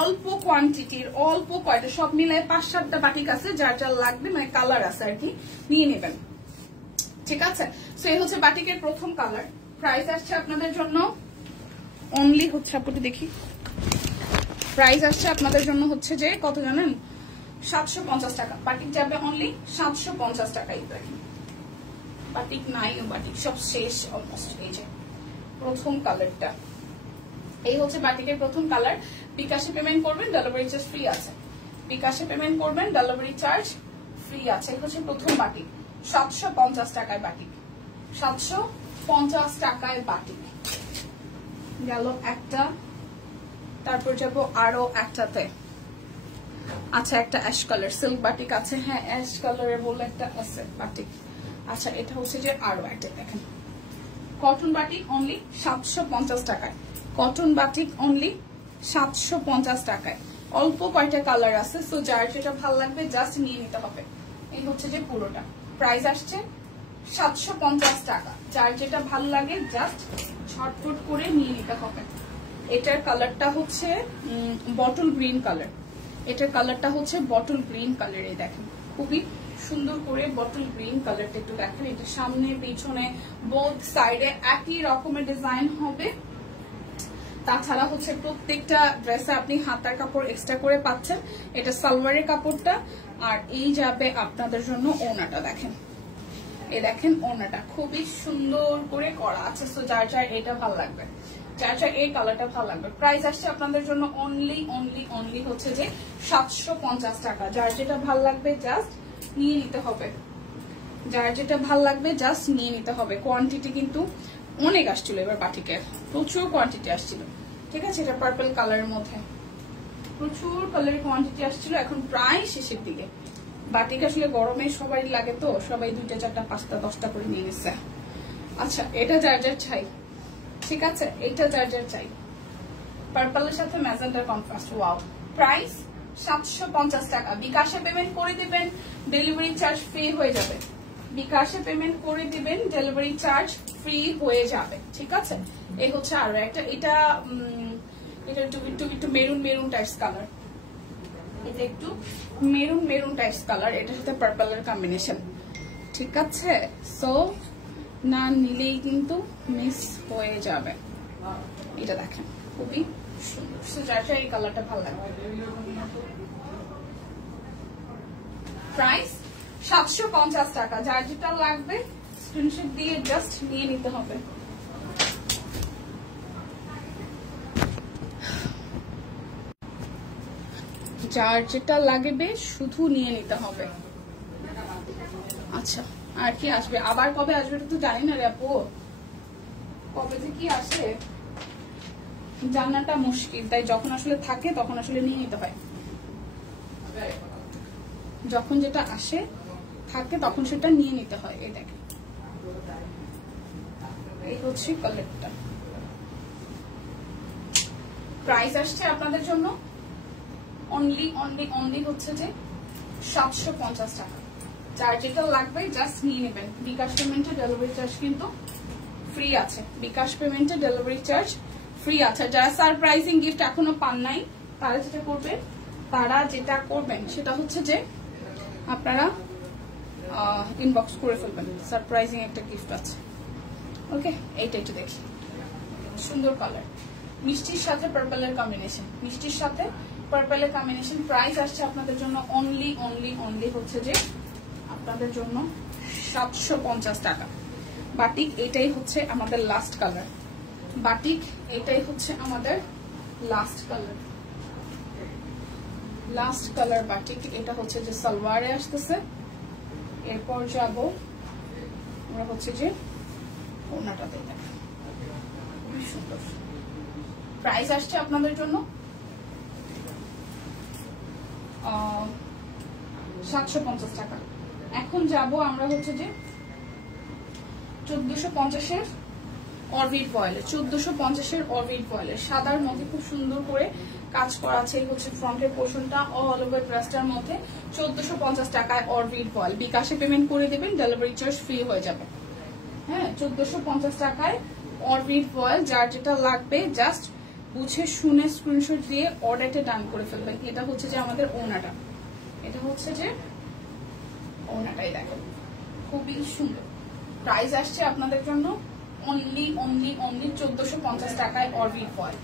অল্প কোয়ান্টিটির, অল্প কয়টা, সব মিলায় 5-7টা বাটিক আছে। যার যার লাগবে মানে কালার আছে আর কি, নিয়ে নেবেন, ঠিক আছে। সো এই হচ্ছে বাটিকের প্রথম কালার। প্রাইস আসছে আপনাদের জন্য অনলি হচ্ছে, আপনি দেখি, প্রাইস আসছে আপনাদের জন্য হচ্ছে যে কত জানেন, 750 টাকা। বাটিক যাবে অনলি 750 টাকাই। দেখেন বাটিক নাই, বাটিক সব শেষ অলমোস্ট। এই যে প্রথম কালারটা, এই হচ্ছে বাটিকের প্রথম কালার। বিকাশে পেমেন্ট করবেন, ডেলিভারি চার্জ ফ্রি আছে। বিকাশে পেমেন্ট করবেন, ডেলিভারি চার্জ ফ্রি আছে। এই হচ্ছে প্রথম বাটিক, 750 টাকায় বাটিক, 750 টাকায় বাটিক গেল একটা। তারপর যাব আরো একটাতে। আচ্ছা, একটা অ্যাশ কালার সিল্ক বাটিক আছে। হ্যাঁ, অ্যাশ কালারের বলে একটা আছে বাটিক। আচ্ছা, এটা হচ্ছে যে আরো একটা, দেখেন কটন বাটিক অনলি 750 টাকায়। কটন বাটিক অনলি 750 টাকায়। অল্প কয়টা কালার আছে, সো যার যেটা ভালো লাগবে জাস্ট নিয়ে নিতে হবে। এই হচ্ছে যে পুরোটা, প্রাইস আসছে 750 টাকা। যার যেটা ভালো লাগে জাস্ট ঝটপট করে নিয়ে নিতে হবে। এটার কালারটা হচ্ছে বটল গ্রিন কালার। এটার কালারটা হচ্ছে বটল গ্রিন কালার। এই দেখেন খুবই সুন্দর করে বটল গ্রিন কালারটা একটু দেখেন। এটা সামনে পিছনে বোথ সাইডে একই রকমের ডিজাইন হবে। তাছাড়া হচ্ছে প্রত্যেকটা ড্রেসে আপনি হাতার কাপড় এক্সট্রা করে পাচ্ছেন। এটা সালোয়ারের কাপড়টা, আর এই যাবে আপনাদের জন্য ওড়নাটা। দেখেন, এই দেখেন ওড়নাটা খুবই সুন্দর করে করা আছে। সো যার যার এটা ভালো লাগবে যার যার এই কালারটা ভালো লাগবে। প্রাইস আসছে আপনাদের জন্য অনলি হচ্ছে যে 750 টাকা। যার যেটা ভালো লাগবে জাস্ট নিয়ে নিতে হবে, যার যেটা ভাল লাগবে জাস্ট নিয়ে নিতে হবে। কোয়ান্টিটি কিন্তু অনেক আসছিল এবার বাটিকের, প্রচুর কোয়ান্টিটি আসছিল। ঠিক আছে, এটা পার্পল কালারের মধ্যে প্রচুর কালারের কোয়ান্টিটি আসছিল। এখন প্রায় শেষের দিকে। বাটিক আসলে গরমে সবাই লাগে, তো সবাই 2টা 4টা 5টা 10টা করে নিয়ে নিচ্ছে। আচ্ছা, এটা যার যার চাই, ঠিক আছে, এটা যার যার চাই। পার্পলের সাথে ম্যাজেন্টার কন্ট্রাস্ট। ওয়াও, প্রাইস 750 টাকা। বিকাশে পেমেন্ট করে দিবেন, ডেলিভারি চার্জ ফ্রি হয়ে যাবে। বিকাশে পেমেন্ট করে দিবেন, ডেলিভারি চার্জ ফ্রি হয়ে যাবে। ঠিক আছে, এই হচ্ছে আরো একটা, এটা একটু মেরুন টাইপস কালার, এটা একটু মেরুন টাইপস কালার, এটার সাথে পার্পলের কম্বিনেশন। ঠিক আছে, সো না নিলেই কিন্তু মিস হয়ে যাবে। এটা দেখেন খুবই সুন্দর, সো যার এই কালারটা ভালো লাগবে। প্রাইস 750 টাকা। যার যেটা লাগবে স্ক্রিনশট দিয়ে জাস্ট নিয়ে নিতে হবে। যার যেটা লাগবে শুধু নিয়ে নিতে হবে। আচ্ছা, আর কি আসবে, আবার কবে আসবে এটা তো জানি না রে আপু, কবে যে কি আসে জানাটা মুশকিল। তাই যখন আসলে থাকে তখন আসলে নিয়ে নিতে হয়। যখন যেটা আসে থাকে তখন সেটা নিয়ে নিতে হয়। এই দেখেন, এই হচ্ছে কালারটা। প্রাইস আসছে আপনাদের জন্য অনলি হচ্ছে যে 750 টাকা। যার যেটা লাগবে জাস্ট নিয়ে নেবেন। বিকাশ পেমেন্টে ডেলিভারি চার্জ কিন্তু ফ্রি আছে। বিকাশ পেমেন্টে ডেলিভারি চার্জ ফ্রি আছে। যারা সারপ্রাইজিং গিফট এখনো পান নাই তারা যেটা করবেন সেটা হচ্ছে যে আপনারা ইনবক্স করে ফেলবেন। সারপ্রাইজিং একটা গিফট আছে। ওকে, এইটা একটু দেখি, সুন্দর কালার, মিষ্টির সাথে পার্পলের কম্বিনেশন, মিষ্টির সাথে পার্পলের কম্বিনেশন। প্রাইস আসছে আপনাদের জন্য অনলি হচ্ছে যে আপনাদের জন্য 750 টাকা। বাটিক এটাই হচ্ছে আমাদের লাস্ট কালার, বাটিক এটাই হচ্ছে আমাদের লাস্ট কালার বাটিক। এটা হচ্ছে যে সালোয়ারে আসতেছে। এরপর যাব আমরা হচ্ছে যে ওড়নাটাতে। খুবই সুন্দর। প্রাইস আসছে আপনাদের জন্য 750 টাকা। এখন যাব আমরা হচ্ছে যে 1450-এর অরবিট ভয়েলের, 1450-এর অরবিট ভয়েলের সাদার মধ্যে খুব সুন্দর করে কাজ করা আছে। এই হচ্ছে ফ্রন্টের পোর্শনটা, অল ওভার ড্রেসটার মধ্যে 1450 টাকায় অরবিট ভয়েল। বিকাশে পেমেন্ট করে দেবেন, ডেলিভারি চার্জ ফ্রি হয়ে যাবে। হ্যাঁ, 1450 টাকায় অরবিট ভয়েল। যার যেটা লাগবে জাস্ট বুঝে শুনে স্ক্রিনশট দিয়ে অর্ডারটা ডান করে ফেলবেন। এটা হচ্ছে যে আমাদের ওড়নাটা, এটা হচ্ছে যে ওড়নাটাই দেখেন খুবই সুন্দর। প্রাইস আসছে আপনাদের জন্য অনলি 1450 টাকায় অরবিট ভয়েল।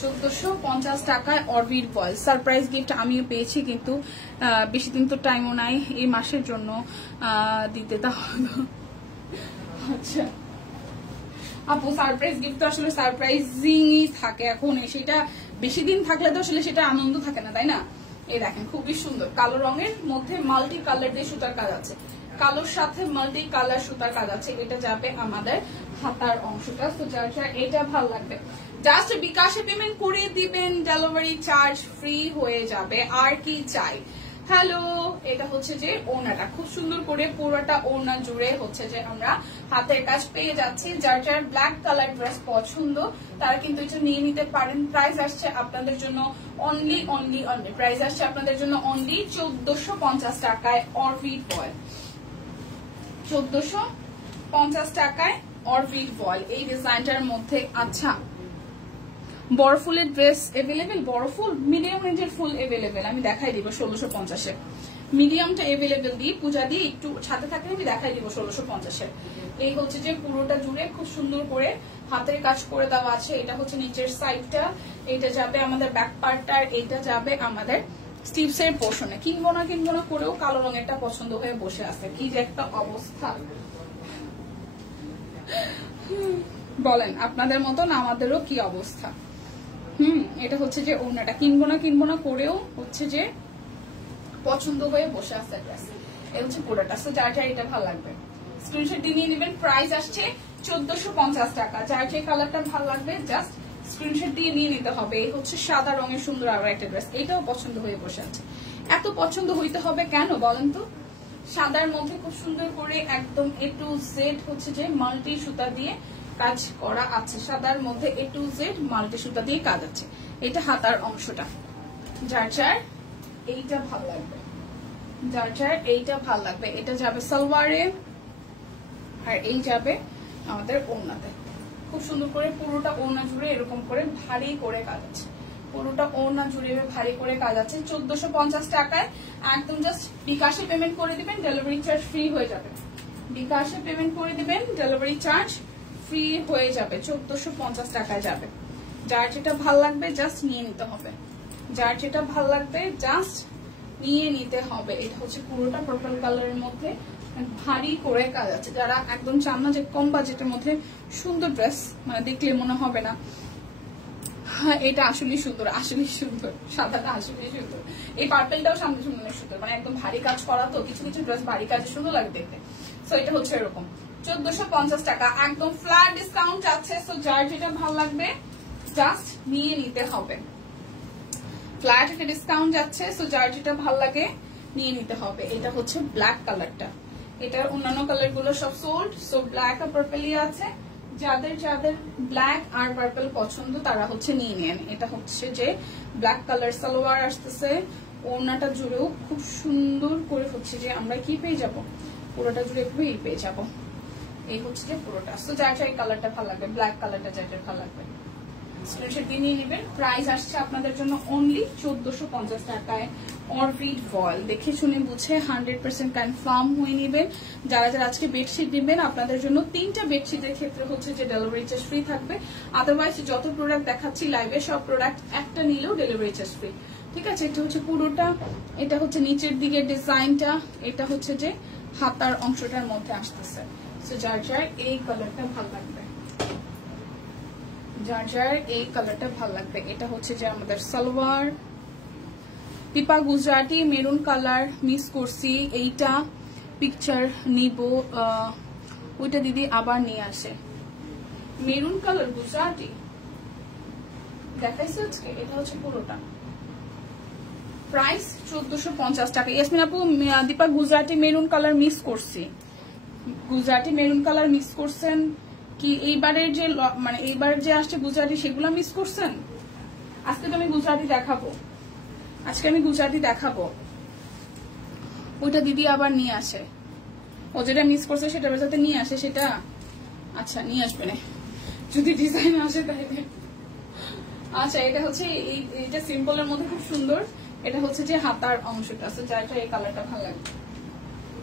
1450 টাকায় অরবিট ভয়েল। সারপ্রাইজ গিফট আমিও পেয়েছি, কিন্তু বেশি দিন তো টাইমও নাই এই মাসের জন্য দিতে। আচ্ছা আপু, সারপ্রাইজ গিফট তো আসলে সারপ্রাইজিংই থাকে। এখন সেটা বেশি দিন থাকলে তো আসলে সেটা আনন্দ থাকে না, তাই না? এই দেখেন খুবই সুন্দর কালো রঙের মধ্যে মাল্টি কালার দিয়ে সুতার কাজ আছে, কালোর সাথে মাল্টি কালার সুতার কাজ আছে। এটা যাবে আমাদের হাতার অংশটা। তো যার যার এটা ভালো লাগবে জাস্ট বিকাশে পেমেন্ট করে দিবেন, ডেলিভারি চার্জ ফ্রি হয়ে যাবে। আর কি চাই? হ্যালো, এটা হচ্ছে যে ওড়নাটা খুব সুন্দর করে পুরোটা ওড়না জুড়ে হচ্ছে যে আমরা হাতের কাজ পেয়ে যাচ্ছি। যার যার ব্ল্যাক কালার ড্রেস পছন্দ তারা কিন্তু এটা নিয়ে নিতে পারেন। প্রাইস আসছে আপনাদের জন্য অনলি প্রাইস আসছে আপনাদের জন্য অনলি 1450 টাকায় অরবিট ভয়েল। 1450 টাকায় অরবিট ভয়েল এই ডিজাইনটার মধ্যে। আচ্ছা, বড় ফুলের ড্রেস এভেলেবেল, বড় ফুল মিডিয়াম রেঞ্জের ফুল এভেলেবেল আমি দেখাই দিব 1650-এ। মিডিয়ামটা এভেলেবেল দিই, পূজা দিয়ে একটু ছাতে থাকলে আমি দেখাই দিব 1650-এর। এই হচ্ছে যে পুরোটা জুড়ে খুব সুন্দর করে হাতের কাজ করে দেওয়া আছে। এটা হচ্ছে নিচের সাইডটা, এটা যাবে আমাদের ব্যাক পার্টটা, এটা যাবে আমাদের স্লিভস এর পোর্শনে। কিনবো না করেও কালো রঙেরটা পছন্দ হয়ে বসে আছে। কি যে একটা অবস্থা। বলেন আপনাদের মতন আমাদেরও কি অবস্থা। এটা হচ্ছে যে ওড়নাটা কিনবো না করেও হচ্ছে যে পছন্দ হয়ে বসে আছে ড্রেস। এই হচ্ছে পুরোটা। সো যার যার এটা ভালো লাগবে স্ক্রিনশট দিয়ে নিয়ে নেবেন। প্রাইস আসছে 1450 টাকা। যার যে কালারটা ভালো লাগবে জাস্ট স্ক্রিনশট দিয়ে নিয়ে নিতে হবে। এই হচ্ছে সাদা রঙের সুন্দর আরো একটা ড্রেস, এটাও পছন্দ হয়ে বসে আছে। এত পছন্দ হইতে হবে কেন বলেন তো? সাদার মধ্যে খুব সুন্দর করে একদম A to Z হচ্ছে যে মাল্টি সুতা দিয়ে কাজ করা আছে। সাদার মধ্যে A to Z মাল্টি সুতা দিয়ে কাজ আছে। এটা হাতার অংশটা। যার যার এইটা ভালো লাগবে, যার যার এইটা ভালো লাগবে, এটা যাবে সালোয়ারে আর এই যাবে আমাদের ওড়নাতে। খুব সুন্দর করে পুরোটা ওড়না জুড়ে এরকম করে ভারী করে কাজ আছে। পুরোটা ওড়না জুড়ে ভারী করে কাজ আছে। 1450 টাকায় একদম জাস্ট বিকাশে পেমেন্ট করে দিবেন, ডেলিভারি চার্জ ফ্রি হয়ে যাবে। বিকাশে পেমেন্ট করে দিবেন, ডেলিভারি চার্জ ফ্রি হয়ে যাবে। 1450 টাকায় যাবে। যার যেটা ভাল লাগবে জাস্ট নিয়ে নিতে হবে। যার যেটা ভাল লাগবে জাস্ট নিয়ে নিতে হবে। এটা হচ্ছে পুরোটা পার্পল কালারের মধ্যে ভারী করে কাজ আছে। যারা একদম চান না যে কম বাজেটের মধ্যে সুন্দর ড্রেস, মানে দেখলে মনে হবে না এটা আসলে সুন্দর, আসলে সুন্দর, সাদাটা আসলে সুন্দর, এই পার্পেলটাও সামনে সুন্দর সুন্দর, মানে একদম ভারী কাজ করা তো, কিছু কিছু ড্রেস ভারী কাজে সুন্দর লাগে দেখতে। সো এটা হচ্ছে এরকম 1450 টাকা একদম ফ্ল্যাট ডিসকাউন্ট আছে। সো যার যেটা ভালো লাগবে জাস্ট নিয়ে নিতে হবে। ফ্ল্যাট একটা ডিসকাউন্ট যাচ্ছে। সো যার যেটা ভালো লাগে নিয়ে নিতে হবে। এটা হচ্ছে ব্ল্যাক কালারটা, এটার অন্যান্য কালার গুলো সব সোল্ড। সো ব্ল্যাক আর পার্পেলই আছে। যাদের যাদের ব্ল্যাক আর পার্পল পছন্দ তারা হচ্ছে নিয়ে নেন। এটা হচ্ছে যে ব্ল্যাক কালার সালোয়ার আসতেছে, ওড়নাটা জুড়েও খুব সুন্দর করে হচ্ছে যে আমরা কি পেয়ে যাব, পুরোটা জুড়ে খুবই পেয়ে যাব। এই হচ্ছে যে পুরোটা। সো যার যার কালারটা ভালো লাগবে, ব্ল্যাক কালারটা যার যার ভালো লাগবে স্ক্রিনশট দিয়ে নিয়ে নেবেন। প্রাইস আসছে আপনাদের জন্য অনলি 1450 টাকায়। অরবিট ভয়েল দেখে শুনে বুঝে 100% কনফার্ম হয়ে নেবেন। যারা যারা আজকে বেডশিট নেবেন আপনাদের জন্য 3টা বেডশিটের ক্ষেত্রে হচ্ছে যে ডেলিভারি চার্জ ফ্রি থাকবে। আদারওয়াইজ যত প্রোডাক্ট দেখাচ্ছি লাইভে সব প্রোডাক্ট একটা নিলেও ডেলিভারি চার্জ ফ্রি। ঠিক আছে, এটা হচ্ছে পুরোটা, এটা হচ্ছে নিচের দিকে ডিজাইনটা, এটা হচ্ছে যে হাতার অংশটার মধ্যে আসতেছে। সো যার যার এই কালারটা ভালো লাগবে, যার যার এই কালারটা ভালো লাগবে। এটা হচ্ছে যে আমাদের salwar. Dipa Gujarati maroon colour miss করছি, এইটা পিকচার নিব, ওইটা দিদি আবার নিয়ে আসে। মেরুন কালার গুজরাটি দেখাইছে আজকে, এটা হচ্ছে পুরোটা। প্রাইস 1450 টাকা। ইয়াসমিন আপু Dipa Gujarati maroon colour miss করছি, গুজরাটি মেরুন কালার মিস করছেন কি? এইবারের যে মানে এইবার যে আসছে গুজরাটি সেগুলো মিস করছেন? আজকে তো আমি গুজরাটি দেখাবো, আজকে আমি গুজরাটি দেখাবো। ওইটা দিদি আবার নিয়ে আসে, ও যেটা মিস করছে সেটা যাতে নিয়ে আসে সেটা। আচ্ছা নিয়ে আসবে না যদি ডিজাইন আসে তাইলে। আচ্ছা এটা হচ্ছে এইটা সিম্পলের মধ্যে খুব সুন্দর। এটা হচ্ছে যে হাতার অংশটা। যারটা এই কালারটা ভালো লাগবে,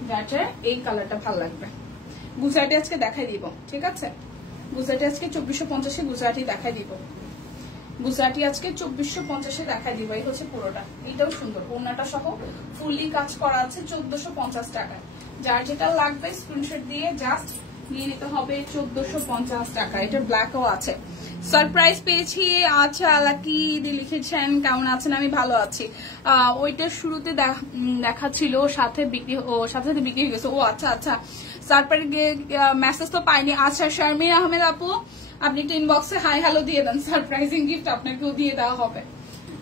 যারটা এই কালারটা ভালো লাগবে। গুজরাটি আজকে দেখাই দিব, ঠিক আছে? গুজরাটি আজকে 2450 গুজরাটি দেখাই দিব। গুজরাটি আজকে 2450 দেখাই দিব। এই হচ্ছে পুরোটা, এটাও সুন্দর, ওড়নাটা সহ ফুললি কাজ করা আছে 1450 টাকায়। যার যেটা লাগবে স্ক্রিনশট দিয়ে জাস্ট নিয়ে নিতে হবে 1450 টাকা। এটা ব্ল্যাকও আছে। সারপ্রাইজ পেয়েছি। আচ্ছা লাকি দি লিখেছেন কেমন আছেন? আমি ভালো আছি। ওইটা শুরুতে দেখাচ্ছিল সাথে বিক্রি, ও সাথে সাথে বিক্রি হয়ে গেছে। ও আচ্ছা আচ্ছা, সারপ্রাইজ মেসেজ তো পাইনি। আচ্ছা শারমিন আহমেদ আপু আপনি একটু ইনবক্সে হাই হ্যালো দিয়ে দেন, সারপ্রাইজিং গিফট আপনাকেও দিয়ে দেওয়া হবে।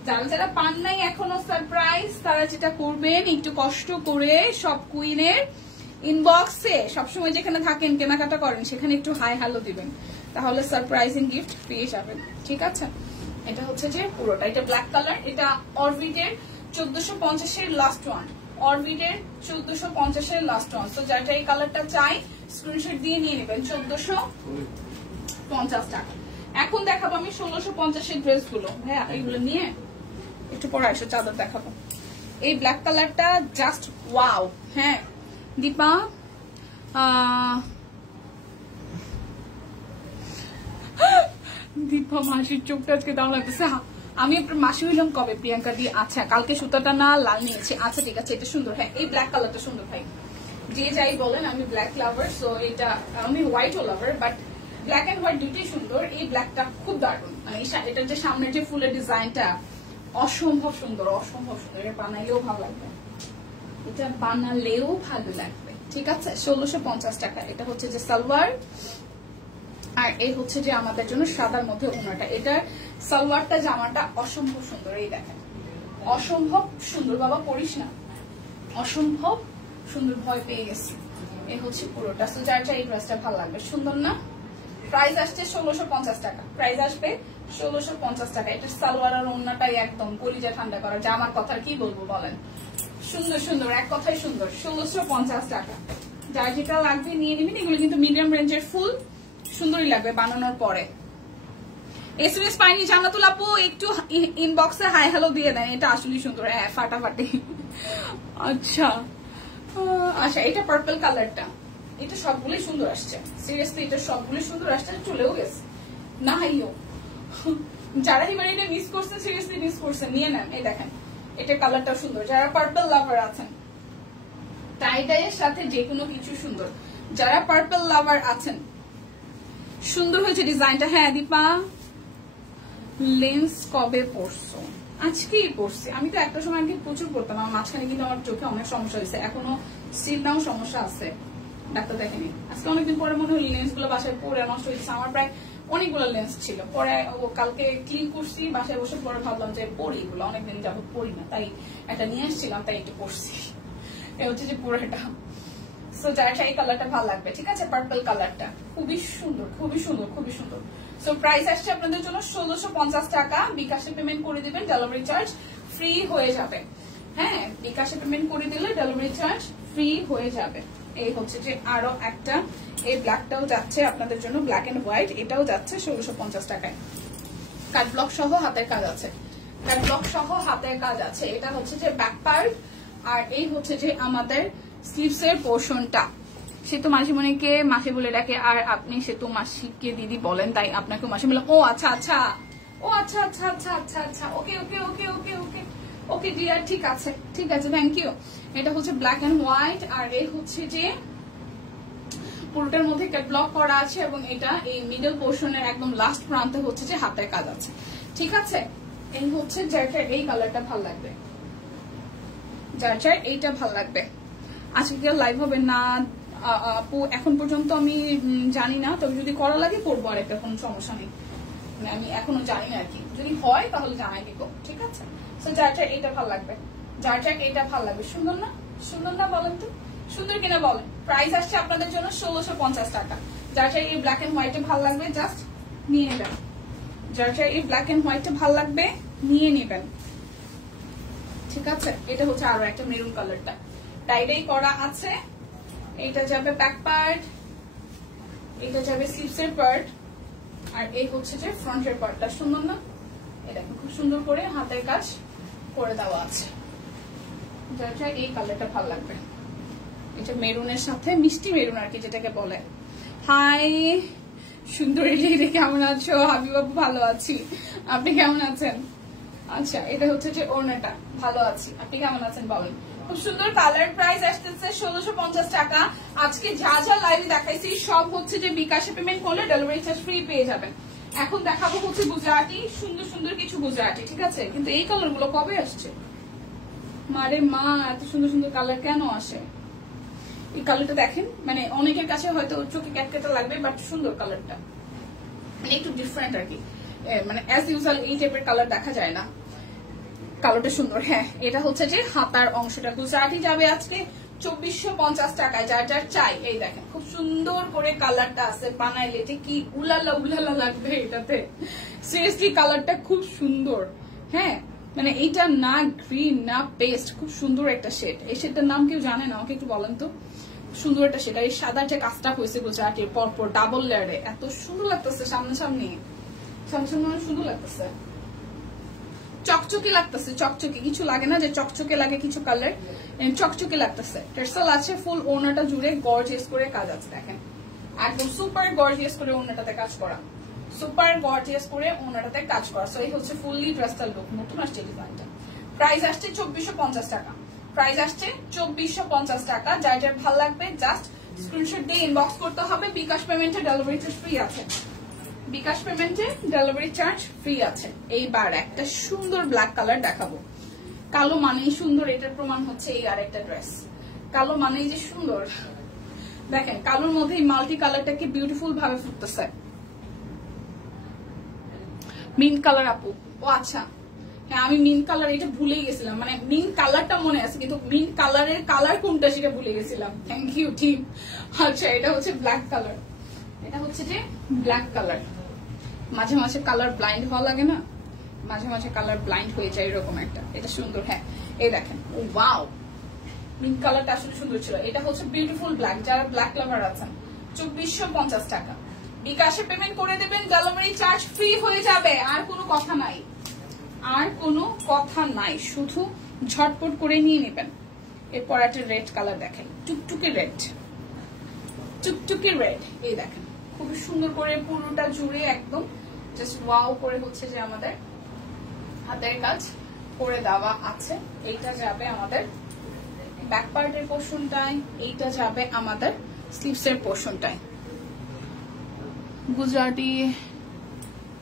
যারা যারা পান নাই এখনো সারপ্রাইজ তারা যেটা করবেন একটু কষ্ট করে সব কুইনের ইনবক্সে সবসময় যেখানে থাকেন কেনাকাটা করেন সেখানে একটু হাই হ্যালো দিবেন, তাহলে সারপ্রাইজিং গিফট পেয়ে যাবেন। ঠিক আছে, এটা হচ্ছে যে পুরোটা। এটা ব্ল্যাক কালার, এটা অরবিটের 1450 লাস্ট ওয়ান, অরবিটের 1450 লাস্ট ওয়ান। তো যারা এই কালারটা চাই স্ক্রিনশট দিয়ে নিয়ে নেবেন 1450 টাকা। এখন দেখাবো আমি 1650 ড্রেস গুলো। হ্যাঁ এইগুলো নিয়ে একটু পরে আসো চাদর দেখাবো। এই ব্ল্যাক কালারটা জাস্ট ওয়াও। হ্যাঁ দীপা দীপা মাসির চোখটা আজকে দাম লাগতেছে। আমি আপনার মাসি হইলাম কবে প্রিয়াঙ্কা দিয়ে? আচ্ছা কালকে সুতাটা না লাল নিয়েছি। আচ্ছা ঠিক আছে, এটা সুন্দর। হ্যাঁ এই ব্ল্যাক কালারটা সুন্দর ভাই, যে যাই বলেন আমি ব্ল্যাক লাভার। সো এটা আমি হোয়াইটও লাভার, বাট ব্ল্যাক এন্ড হোয়াইট দুটোই সুন্দর। এই ব্ল্যাকটা খুব দারুণ, মানে এটার যে সামনের যে ফুলের ডিজাইনটা অসম্ভব সুন্দর, অসম্ভব সুন্দর। এটা বানাইলেও ভালো লাগবে, এটা বানালেও ভালো লাগবে। ঠিক আছে, 1650 টাকা। এটা হচ্ছে যে সালোয়ার, আর এই হচ্ছে যে আমাদের জন্য সাদার মধ্যে ওনাটা। এটার সালোয়ারটা জামাটা অসম্ভব সুন্দর। এই দেখেন অসম্ভব সুন্দর। বাবা পড়িস না, অসম্ভব সুন্দর, ভয় পেয়ে গেছে। এই হচ্ছে পুরোটা। তো যার এই ড্রেসটা ভালো লাগবে, সুন্দর না? প্রাইস আসছে 1650 টাকা। প্রাইস আসবে 1650 টাকা। এটার সালোয়ার আর ওন্নাটাই একদম কলিজা ঠান্ডা করা। জামার কথা কি বলবো বলেন, সুন্দর সুন্দর, এক কথাই সুন্দর। 1650 টাকা। যার যেটা লাগবে নিয়ে নিবেন। এগুলো কিন্তু মিডিয়াম রেঞ্জের ফুল, সুন্দরই লাগবে বানানোর পরে। এসএমএস পাইনি জান্নাতুল আপু, একটু ইনবক্সে হাই হ্যালো দিয়ে দেন। এটা আসলেই সুন্দর, হ্যাঁ ফাটাফাটি। আচ্ছা আচ্ছা, এটা পার্পল কালারটা, এটা সবগুলোই সুন্দর আসছে। সিরিয়াসলি এটা সবগুলোই সুন্দর আসছে। চলেও গেছে না হাইও, যারা হিমারিনে মিস করছে সিরিয়াসলি মিস করছে, নিয়ে নেন। এই দেখেন এটা কালারটাও সুন্দর। যারা পার্পল লাভার আছেন, টাই ডাইয়ের সাথে যে কোনো কিছু সুন্দর। যারা পার্পল লাভার আছেন, সুন্দর হয়েছে ডিজাইনটা। হ্যাঁ দীপা, লেন্স কবে পড়ছো? আজকেই পড়ছি। আমি তো একটা সময় আগে প্রচুর পড়তাম, আমার মাঝখানে কিন্তু আমার চোখে অনেক সমস্যা হয়েছে, এখনো স্টিল নাও সমস্যা আছে, ডাক্তার দেখেনি। আজকে অনেকদিন পরে মনে হলো লেন্স গুলো বাসায় পরে নষ্ট হয়েছে। আমার প্রায় অনেকগুলো লেন্স ছিল, পরে কালকে ক্লিন করছি, বাসায় বসে পরে ভাবলাম যে পড়ি, এগুলো অনেকদিন যাবত পড়ি না, তাই একটা নিয়ে আসছিলাম, তাই একটু পড়ছি। এ হচ্ছে যে পুরোটা। সো যার এই কালারটা ভালো লাগবে। ঠিক আছে, পার্পল কালারটা খুবই সুন্দর, খুবই সুন্দর, খুবই সুন্দর। সো প্রাইস আসছে আপনাদের জন্য 1650 টাকা। বিকাশে পেমেন্ট করে দিবেন, ডেলিভারি চার্জ ফ্রি হয়ে যাবে। হ্যাঁ, বিকাশে পেমেন্ট করে দিলে ডেলিভারি চার্জ ফ্রি হয়ে যাবে। এই হচ্ছে যে আরো একটা, এই ব্ল্যাকটাও যাচ্ছে আপনাদের জন্য, ব্ল্যাক এন্ড হোয়াইট, এটাও যাচ্ছে 1650 টাকায়। কাট ব্লক সহ হাতের কাজ আছে, কাট ব্লক সহ হাতের কাজ আছে। এটা হচ্ছে যে ব্যাক পার্ট, আর এই হচ্ছে যে আমাদের স্লিভস এর পোর্শনটা। সে তো মাসিমণিকে মাসি বলে ডাকে, আর আপনি সে তো মাসিকে দিদি বলেন, তাই আপনাকে মাসি বললাম। ও আচ্ছা আচ্ছা, ও আচ্ছা আচ্ছা আচ্ছা আচ্ছা আচ্ছা, ওকে ওকে ওকে ওকে ওকে ওকে ডিয়ার, ঠিক আছে ঠিক আছে, থ্যাংক ইউ। এটা হচ্ছে ব্ল্যাক এন্ড হোয়াইট, আর এই হচ্ছে যে পুরোটার মধ্যে ক্যাটলগ করা আছে, এবং এটা এই মিডল পোর্শনের একদম লাস্ট প্রান্তে হচ্ছে যে হাতের কাজ আছে। ঠিক আছে, এই হচ্ছে যার এই কালারটা ভালো লাগবে, যার এইটা ভালো লাগবে। আজকে কি লাইভ হবে না আপু এখন পর্যন্ত আমি জানি না, তবে যদি করা লাগে করবো, আর একটা কোনো সমস্যা নেই, মানে আমি এখনো জানি না আর কি, যদি হয় তাহলে জানাই দিব। ঠিক আছে, তো যার এইটা ভালো লাগবে, যার এইটা ভালো লাগবে। সুন্দর না, সুন্দর না বলেন তো, সুন্দর কিনা বলেন। প্রাইস আসছে আপনাদের জন্য 1650 টাকা। যার এই ব্ল্যাক এন্ড হোয়াইটে ভালো লাগবে জাস্ট নিয়ে নেবেন, যার এই ব্ল্যাক এন্ড হোয়াইটে ভালো লাগবে নিয়ে নেবেন। ঠিক আছে, এটা হচ্ছে আরো একটা মেরুন কালারটা, টাইডাই করা আছে। এটা যাবে ব্যাক পার্ট, এটা যাবে স্লিভসের পার্ট, আর এই হচ্ছে যে ফ্রন্টের পার্টটা। সুন্দর না? এটা খুব সুন্দর করে হাতের কাজ করে দেওয়া আছে। যার এই কালারটা ভালো লাগবে, এটা মেরুনের সাথে মিষ্টি মেরুন আর কি যেটাকে বলে। হাই সুন্দরী দিদি, কেমন আছো? হাবিবাবু ভালো আছি, আপনি কেমন আছেন? আচ্ছা, এটা হচ্ছে যে ওড়নাটা, ভালো আছি, আপনি কেমন আছেন বলেন। খুব সুন্দর কালার। প্রাইস আসতেছে 1650 টাকা। আজকে যা যা লাইভে দেখাইছি সব হচ্ছে যে বিকাশে পেমেন্ট করলে ডেলিভারি চার্জ ফ্রি পেয়ে যাবেন। এখন দেখাবো হচ্ছে গুজরাটি, সুন্দর সুন্দর কিছু গুজরাটি। ঠিক আছে, কিন্তু এই কালার গুলো কবে আসছে? মারে মা, এত সুন্দর সুন্দর কালার কেন আসে? এই কালারটা দেখেন, মানে অনেকের কাছে হয়তো চোখে ক্যাটকেটা লাগবে, বাট সুন্দর কালারটা, মানে একটু ডিফারেন্ট আর কি, মানে অ্যাজ ইউজুয়াল এই টাইপের কালার দেখা যায় না। কালারটা সুন্দর। হ্যাঁ, এটা হচ্ছে যে হাতার অংশটা। গুজরাটি যাবে আজকে 2450 টাকায়। যার যার চাই, এই দেখেন খুব সুন্দর করে কালারটা আছে, বানাইলে এটা কি উলালা উলালা লাগবে এটাতে। সিরিয়াসলি কালারটা খুব সুন্দর। হ্যাঁ, মানে এইটা না গ্রিন না পেস্ট, খুব সুন্দর একটা শেড। এই শেডটার নাম কেউ জানে না, আমাকে একটু বলেন তো। সুন্দর একটা শেড, আর এই সাদা যে কাজটা হয়েছে গুজরাটির পরপর ডাবল লেয়ারে, এত সুন্দর লাগতেছে। সামনাসামনি সামনাসামনি অনেক সুন্দর লাগতেছে, চকচকে লাগতেছে, চকচকে কিছু লাগে না যে চকচকে লাগে কিছু কালার, চকচকে লাগতেছে। টেরসাল আছে, ফুল ওড়নাটা জুড়ে গর্জিয়াস করে কাজ আছে। দেখেন একদম সুপার গর্জিয়াস করে ওড়নাটাতে কাজ করা, সুপার গর্জিয়াস করে ওড়নাটাতে কাজ করা। সো এই হচ্ছে ফুললি ড্রেসটার লুক। নতুন আসছে ডিজাইনটা। প্রাইস আসছে 2450 টাকা। প্রাইস আসছে 2450 টাকা। যার যার ভালো লাগবে জাস্ট স্ক্রিনশট দিয়ে ইনবক্স করতে হবে। বিকাশ পেমেন্টে ডেলিভারি চার্জ ফ্রি আছে, বিকাশ পেমেন্টে ডেলিভারি চার্জ ফ্রি আছে। এইবার একটা সুন্দর ব্ল্যাক কালার দেখাবো। কালো মানেই সুন্দর, এটার প্রমাণ হচ্ছে এই আরেকটা ড্রেস। কালো মানেই যে সুন্দর, দেখেন কালোর মধ্যে এই মাল্টি কালারটাকে বিউটিফুল ভাবে ফুটতেছে। মিন্ট কালার আপু, ও আচ্ছা হ্যাঁ আমি মিন্ট কালার এটা ভুলে গেছিলাম, মানে মিন্ট কালারটা মনে আছে কিন্তু মিন্ট কালারের কালার কোনটা সেটা ভুলে গেছিলাম। Thank you team. আচ্ছা এটা হচ্ছে ব্ল্যাক কালার, এটা হচ্ছে যে ব্ল্যাক কালার। মাঝে মাঝে কালার ব্লাইন্ড হওয়া লাগে না, মাঝে মাঝে কালার ব্লাইন্ড হয়ে যায় এরকম একটা। এটা সুন্দর, হ্যাঁ এই দেখেন, ও ওয়াও মিন্ট কালারটা আসলে সুন্দর ছিল। এটা হচ্ছে বিউটিফুল ব্ল্যাক, যারা ব্ল্যাক লাভার আছেন 2450 টাকা। বিকাশে পেমেন্ট করে দেবেন, ডেলিভারি চার্জ ফ্রি হয়ে যাবে। আর কোনো কথা নাই, আর কোনো কথা নাই, শুধু ঝটপট করে নিয়ে নেবেন। এরপর একটা রেড কালার দেখেন, টুকটুকে রেড, টুকটুকে রেড। এই দেখেন খুব সুন্দর করে পুরোটা জুড়ে একদম জাস্ট ওয়াও করে হচ্ছে যে আমাদের হাতের কাজ করে দেওয়া আছে। এইটা যাবে আমাদের ব্যাক পার্টের পোর্শনটায়, এইটা যাবে আমাদের স্লিভস এর পোর্শনটায়। গুজরাটি,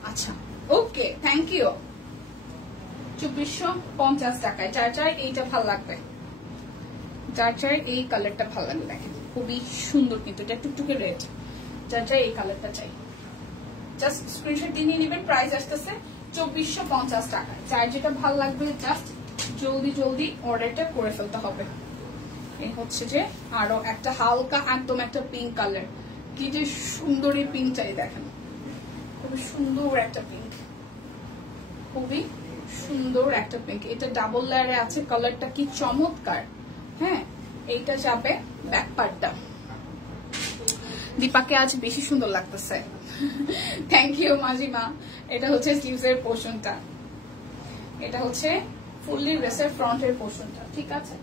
আচ্ছা ওকে থ্যাংক ইউ। 2450 টাকায়। যার যার এইটা ভালো লাগবে, যার যার এই কালারটা ভালো লাগবে, দেখেন খুবই সুন্দর কিন্তু এটা টুকটুকে রেড। যার যার এই কালারটা চাই জাস্ট স্ক্রিনশট দিয়ে নিয়ে নেবেন। প্রাইস আসতেছে 2450 টাকায়। যার যেটা ভালো লাগবে জাস্ট জলদি জলদি অর্ডারটা করে ফেলতে হবে। এই হচ্ছে যে আরো একটা হালকা একদম একটা পিঙ্ক কালার, কি যে সুন্দর এই পিঙ্কটাই দেখেন, খুবই সুন্দর একটা পিঙ্ক, খুবই সুন্দর একটা পিঙ্ক। এটা ডাবল লেয়ারে আছে, কালারটা কি চমৎকার। হ্যাঁ এইটা যাবে ব্যাক পার্টটা। দীপাকে আজ বেশি সুন্দর লাগতেছে, থ্যাংক ইউ মাজিমা। এটা হচ্ছে স্লিভস এর পোর্শনটা, এটা হচ্ছে ফুললি ড্রেসের ফ্রন্টের পোর্শনটা, ঠিক আছে।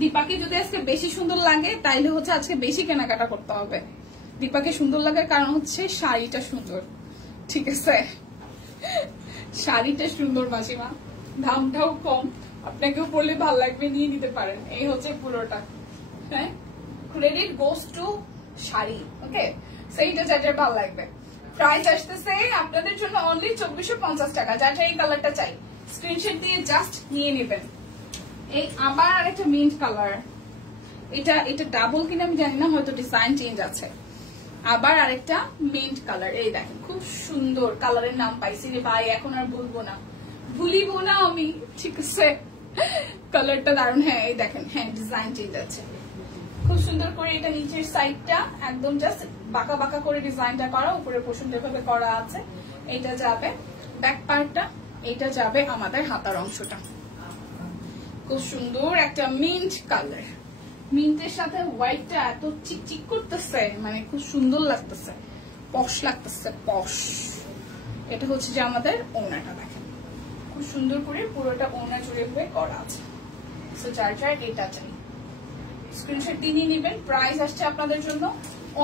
দীপাকে যদি আজকে বেশি সুন্দর লাগে তাইলে হচ্ছে আজকে বেশি কেনাকাটা করতে হবে। দীপাকে সুন্দর লাগার কারণ হচ্ছে শাড়িটা সুন্দর, ঠিক আছে, শাড়িটা সুন্দর মাসিমা, দামটাও কম, আপনাকেও পরলে ভালো লাগবে, নিয়ে নিতে পারেন। এই হচ্ছে পুরোটা, হ্যাঁ ক্রেডিট গোস টু শাড়ি, ওকে সেইটা যার ভালো লাগবে। প্রাইস আসতেছে আপনাদের জন্য অনলি 2450 টাকা। যার এই কালারটা চাই স্ক্রিনশট দিয়ে জাস্ট নিয়ে নেবেন। এই আবার আরেকটা মিন্ট কালার, এটা এটা ডাবল কিনা আমি জানি না, হয়তো ডিজাইন চেঞ্জ আছে। আবার আরেকটা মিন্ট কালার, এই দেখেন খুব সুন্দর কালারের নাম পাইছি রে ভাই, এখন আর ভুলবো না, ভুলিব না আমি, ঠিক আছে। কালারটা দারুণ, হ্যাঁ এই দেখেন, হ্যাঁ ডিজাইন চেঞ্জ আছে খুব সুন্দর করে। এটা নিচের সাইডটা একদম জাস্ট বাঁকা বাঁকা করে ডিজাইনটা করা, উপরে পোর্শনটা ভাবে করা আছে। এটা যাবে ব্যাক পার্টটা, এটা যাবে আমাদের হাতার অংশটা। খুব সুন্দর একটা মিন্ট কালার, মিন্টের সাথে হোয়াইটটা এত চিকচিক করতেছে, মানে খুব সুন্দর লাগতেছে, পশ লাগতেছে, পশ। এটা হচ্ছে যে আমাদের ওড়নাটা দেখেন খুব সুন্দর করে পুরোটা ওড়না জুড়ে হয়ে করা আছে। সো যার যার এটা চাই স্ক্রিনশট দিয়ে নিয়ে নেবেন। প্রাইস আসছে আপনাদের জন্য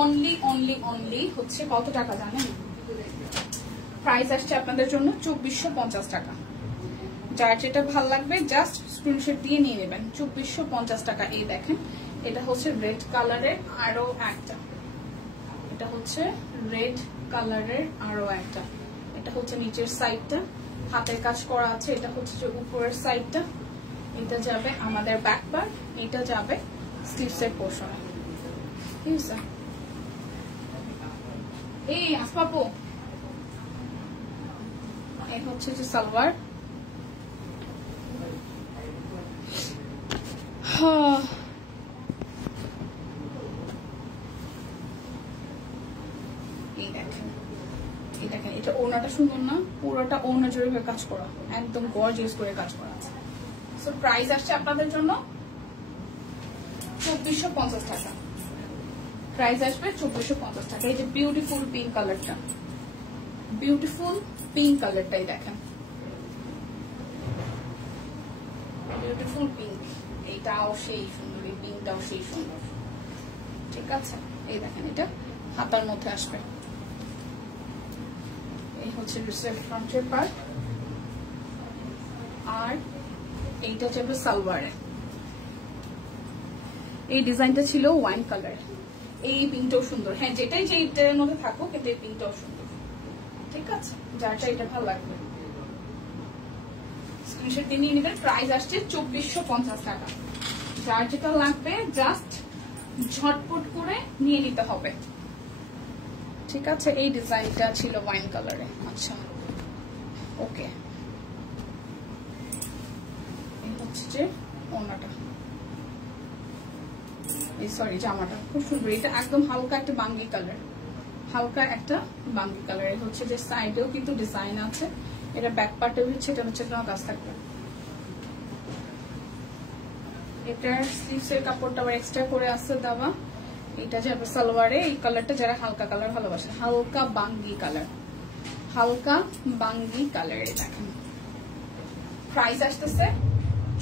অনলি অনলি অনলি হচ্ছে কত টাকা জানেন? প্রাইস আসছে আপনাদের জন্য 2450 টাকা। যার যেটা ভালো লাগবে জাস্ট স্ক্রিনশট দিয়ে নিয়ে নেবেন। 2450 টাকা। এই দেখেন এটা হচ্ছে রেড কালারের আরো একটা, এটা হচ্ছে রেড কালারের আরো একটা, এটা হচ্ছে নিচের সাইডটা হাতের কাজ করা আছে, এটা হচ্ছে যে উপরের সাইডটা, এটা যাবে আমাদের ব্যাক পার্ট, এটা যাবে স্লিভস এর পোর্শনে, ঠিক আছে। এই আসপাপু এই হচ্ছে যে সালোয়ার, এই দেখেন এই দেখেন এটা ওড়নাটা সুন্দর না, পুরোটা ওড়না জুড়ে কাজ করা, একদম গর্জিয়াস করে কাজ করা আছে। সো প্রাইস আসছে আপনাদের জন্য 2450 টাকা। প্রাইস আসবে 2450 টাকা। এই যে বিউটিফুল পিঙ্ক কালারটা, বিউটিফুল পিঙ্ক কালারটাই দেখেন, বিউটিফুল পিঙ্ক, এইটাও সেই সুন্দর, এই পিঙ্কটাও সেই সুন্দর, ঠিক আছে। এই দেখেন এটা হাতার মধ্যে আসবে, এই হচ্ছে ফ্রন্টের পার্ট, আর এইটা যাবে সালোয়ারে। এই ডিজাইনটা ছিল ওয়াইন কালার, এই পিঙ্কটাও সুন্দর। হ্যাঁ, যেটাই যে এটার মধ্যে থাকুক, কিন্তু এই পিঙ্কটাও সুন্দর। ঠিক আছে, যারটা এটা ভালো লাগবে স্ক্রিনশট দিয়ে নিয়ে নেবেন। প্রাইস আসছে 2450 টাকা। যার যেটা লাগবে জাস্ট ঝটপট করে নিয়ে নিতে হবে। ঠিক আছে, এই ডিজাইনটা ছিল ওয়াইন কালারে। আচ্ছা, ওকে, এই হচ্ছে যে ওড়নাটা, এই সরি জামাটা খুব সুন্দর। এটা একদম হালকা একটা বাঙ্গি কালার, হালকা একটা বাঙ্গি কালার। এই হচ্ছে যে সাইডেও কিন্তু ডিজাইন আছে। এটা ব্যাক পার্টে হচ্ছে, এটা হচ্ছে তোমার কাজ থাকবে। এটার স্লিভসের কাপড়টা আবার এক্সট্রা করে আছে দেওয়া। এটা যাবে সালোয়ারে। এই কালারটা যারা হালকা কালার ভালোবাসে, হালকা বাঙ্গি কালার, হালকা বাঙ্গি কালার। দেখেন প্রাইস আসতেছে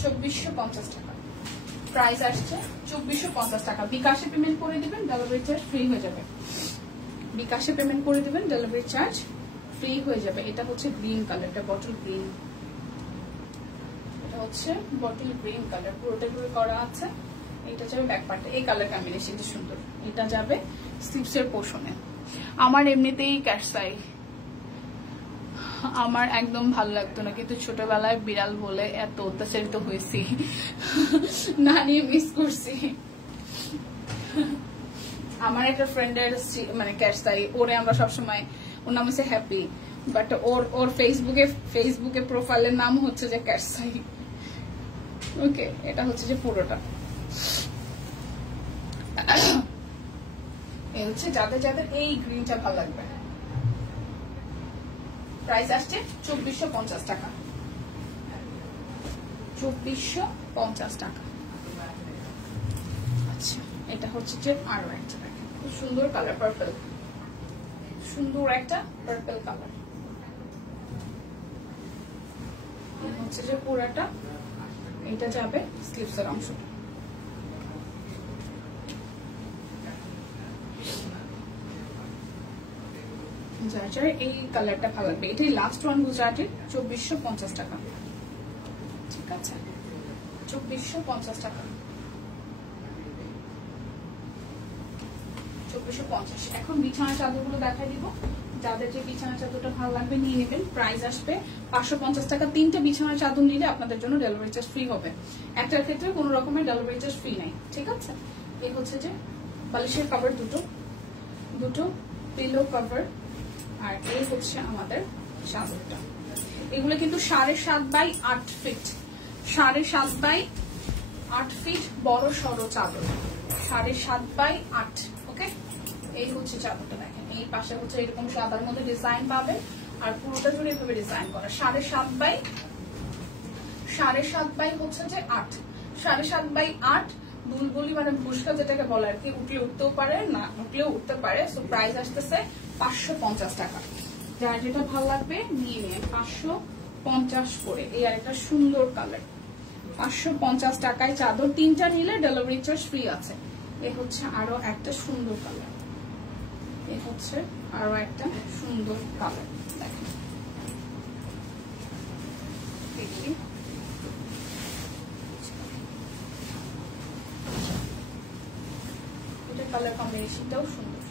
2450 টাকা। প্রাইস আসছে 2450 টাকা। বিকাশে পেমেন্ট করে দিবেন, ডেলিভারি চার্জ ফ্রি হয়ে যাবে। বিকাশে পেমেন্ট করে দিবেন, ডেলিভারি চার্জ ফ্রি হয়ে যাবে। এটা হচ্ছে গ্রিন কালারটা, বটল গ্রিন। এটা হচ্ছে বটল গ্রিন কালার, পুরোটা পুরো করা আছে। এটা যাবে ব্যাক পার্টে। এই কালার কম্বিনেশনটা সুন্দর। এটা যাবে স্লিভসের পোর্শনে। আমার এমনিতেই ক্যাশসাই আমার একদম ভালো লাগতো না, কিন্তু ছোটবেলায় বিড়াল বলে এত অত্যাচারিত হয়েছি, না নিয়ে মিস করছি। আমার একটা ফ্রেন্ডের মানে ক্যাশসাই, ওরে আমরা সবসময়, ওর নাম হচ্ছে হ্যাপি, বাট ওর ফেসবুকে প্রোফাইলের নাম হচ্ছে যে ক্যাশসাই। ওকে, এটা হচ্ছে যে পুরোটা। এই হচ্ছে যাদের যাদের এই গ্রিনটা ভালো লাগবে। প্রাইস আসছে 2450 টাকা। 2450 টাকা। আচ্ছা, এটা হচ্ছে যে আরো একটা দেখেন, খুব সুন্দর কালার, পার্পল, সুন্দর একটা পার্পল কালার। হচ্ছে যে পুরাটা। এটা যাবে স্লিভসের অংশটা। যার যার এই কালারটা ভালো লাগবে, এটাই লাস্ট ওয়ান গুজরাটের। 2450 টাকা। ঠিক আছে, 2450 টাকা। 2450। এখন বিছানা চাদরগুলো দেখাই দিব। যাদের যে বিছানা চাদরটা ভালো লাগবে নিয়ে নেবেন। প্রাইস আসবে 550 টাকা। 3টে বিছানা চাদর নিলে আপনাদের জন্য ডেলিভারি চার্জ ফ্রি হবে। একটার ক্ষেত্রে কোনো রকমের ডেলিভারি চার্জ ফ্রি নাই। ঠিক আছে, এই হচ্ছে যে বালিশের কভার, দুটো পিলো কভার, আর এই হচ্ছে আমাদের চাদরটা। এগুলো কিন্তু 7.5 x 8 ফিট, 7.5 x 8 ফিট বড় সড়ো চাদর, 7.5 x 8। ওকে, এই হচ্ছে চাদরটা। দেখেন এই পাশে হচ্ছে এরকম সাদার মধ্যে ডিজাইন পাবেন, আর পুরোটা জুড়ে এভাবে ডিজাইন করা। 7.5 হচ্ছে যে 8, 7.5 x 8 বুলবুলি মানে ভুসকা যেটাকে বলে আর কি, উঠলে উঠতেও পারে, না উঠলেও উঠতে পারে। সো প্রাইস আসতেছে 550 টাকা। যার যেটা ভালো লাগবে নিয়ে নেন, 550 করে। এই আর একটা সুন্দর কালার, 550 টাকায় চাদর। 3টা নিলে ডেলিভারি চার্জ ফ্রি আছে। এ হচ্ছে আরো একটা সুন্দর কালার, এ হচ্ছে আরো একটা সুন্দর কালার। দেখেন দেখি, এটা কালার কম্বিনেশনটাও সুন্দর।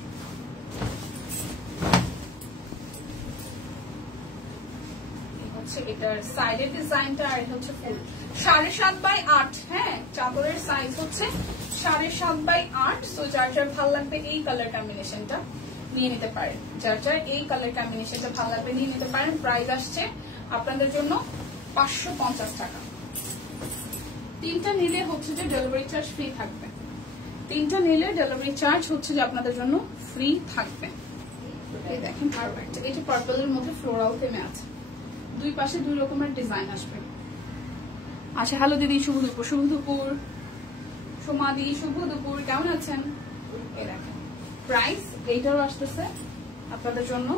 এটার সাইডের ডিজাইনটা, আর হচ্ছে ফুল 7.5 x 8। হ্যাঁ, চাদরের সাইজ হচ্ছে 7.5 x 8। সো যার যার ভালো লাগবে এই কালার কম্বিনেশনটা নিয়ে নিতে পারেন। যার যার এই কালার কম্বিনেশনটা ভালো লাগবে নিয়ে নিতে পারেন। প্রাইস আসছে আপনাদের জন্য 550 টাকা। 3টা নিলে হচ্ছে যে ডেলিভারি চার্জ ফ্রি থাকবে। 3টা নিলে ডেলিভারি চার্জ হচ্ছে যে আপনাদের জন্য ফ্রি থাকবে। এই দেখেন আরো একটা, এটা পার্পলের মধ্যে ফ্লোরাল থেমে আছে, দুই পাশে দুই রকমের ডিজাইন আসবে। আচ্ছা, হ্যালো দিদি, শুভ দুপুর। শুভ দুপুর সোমাদি, শুভ দুপুর, কেমন আছেন? এই দেখেন প্রাইস এইটারও আসতেছে আপনাদের জন্য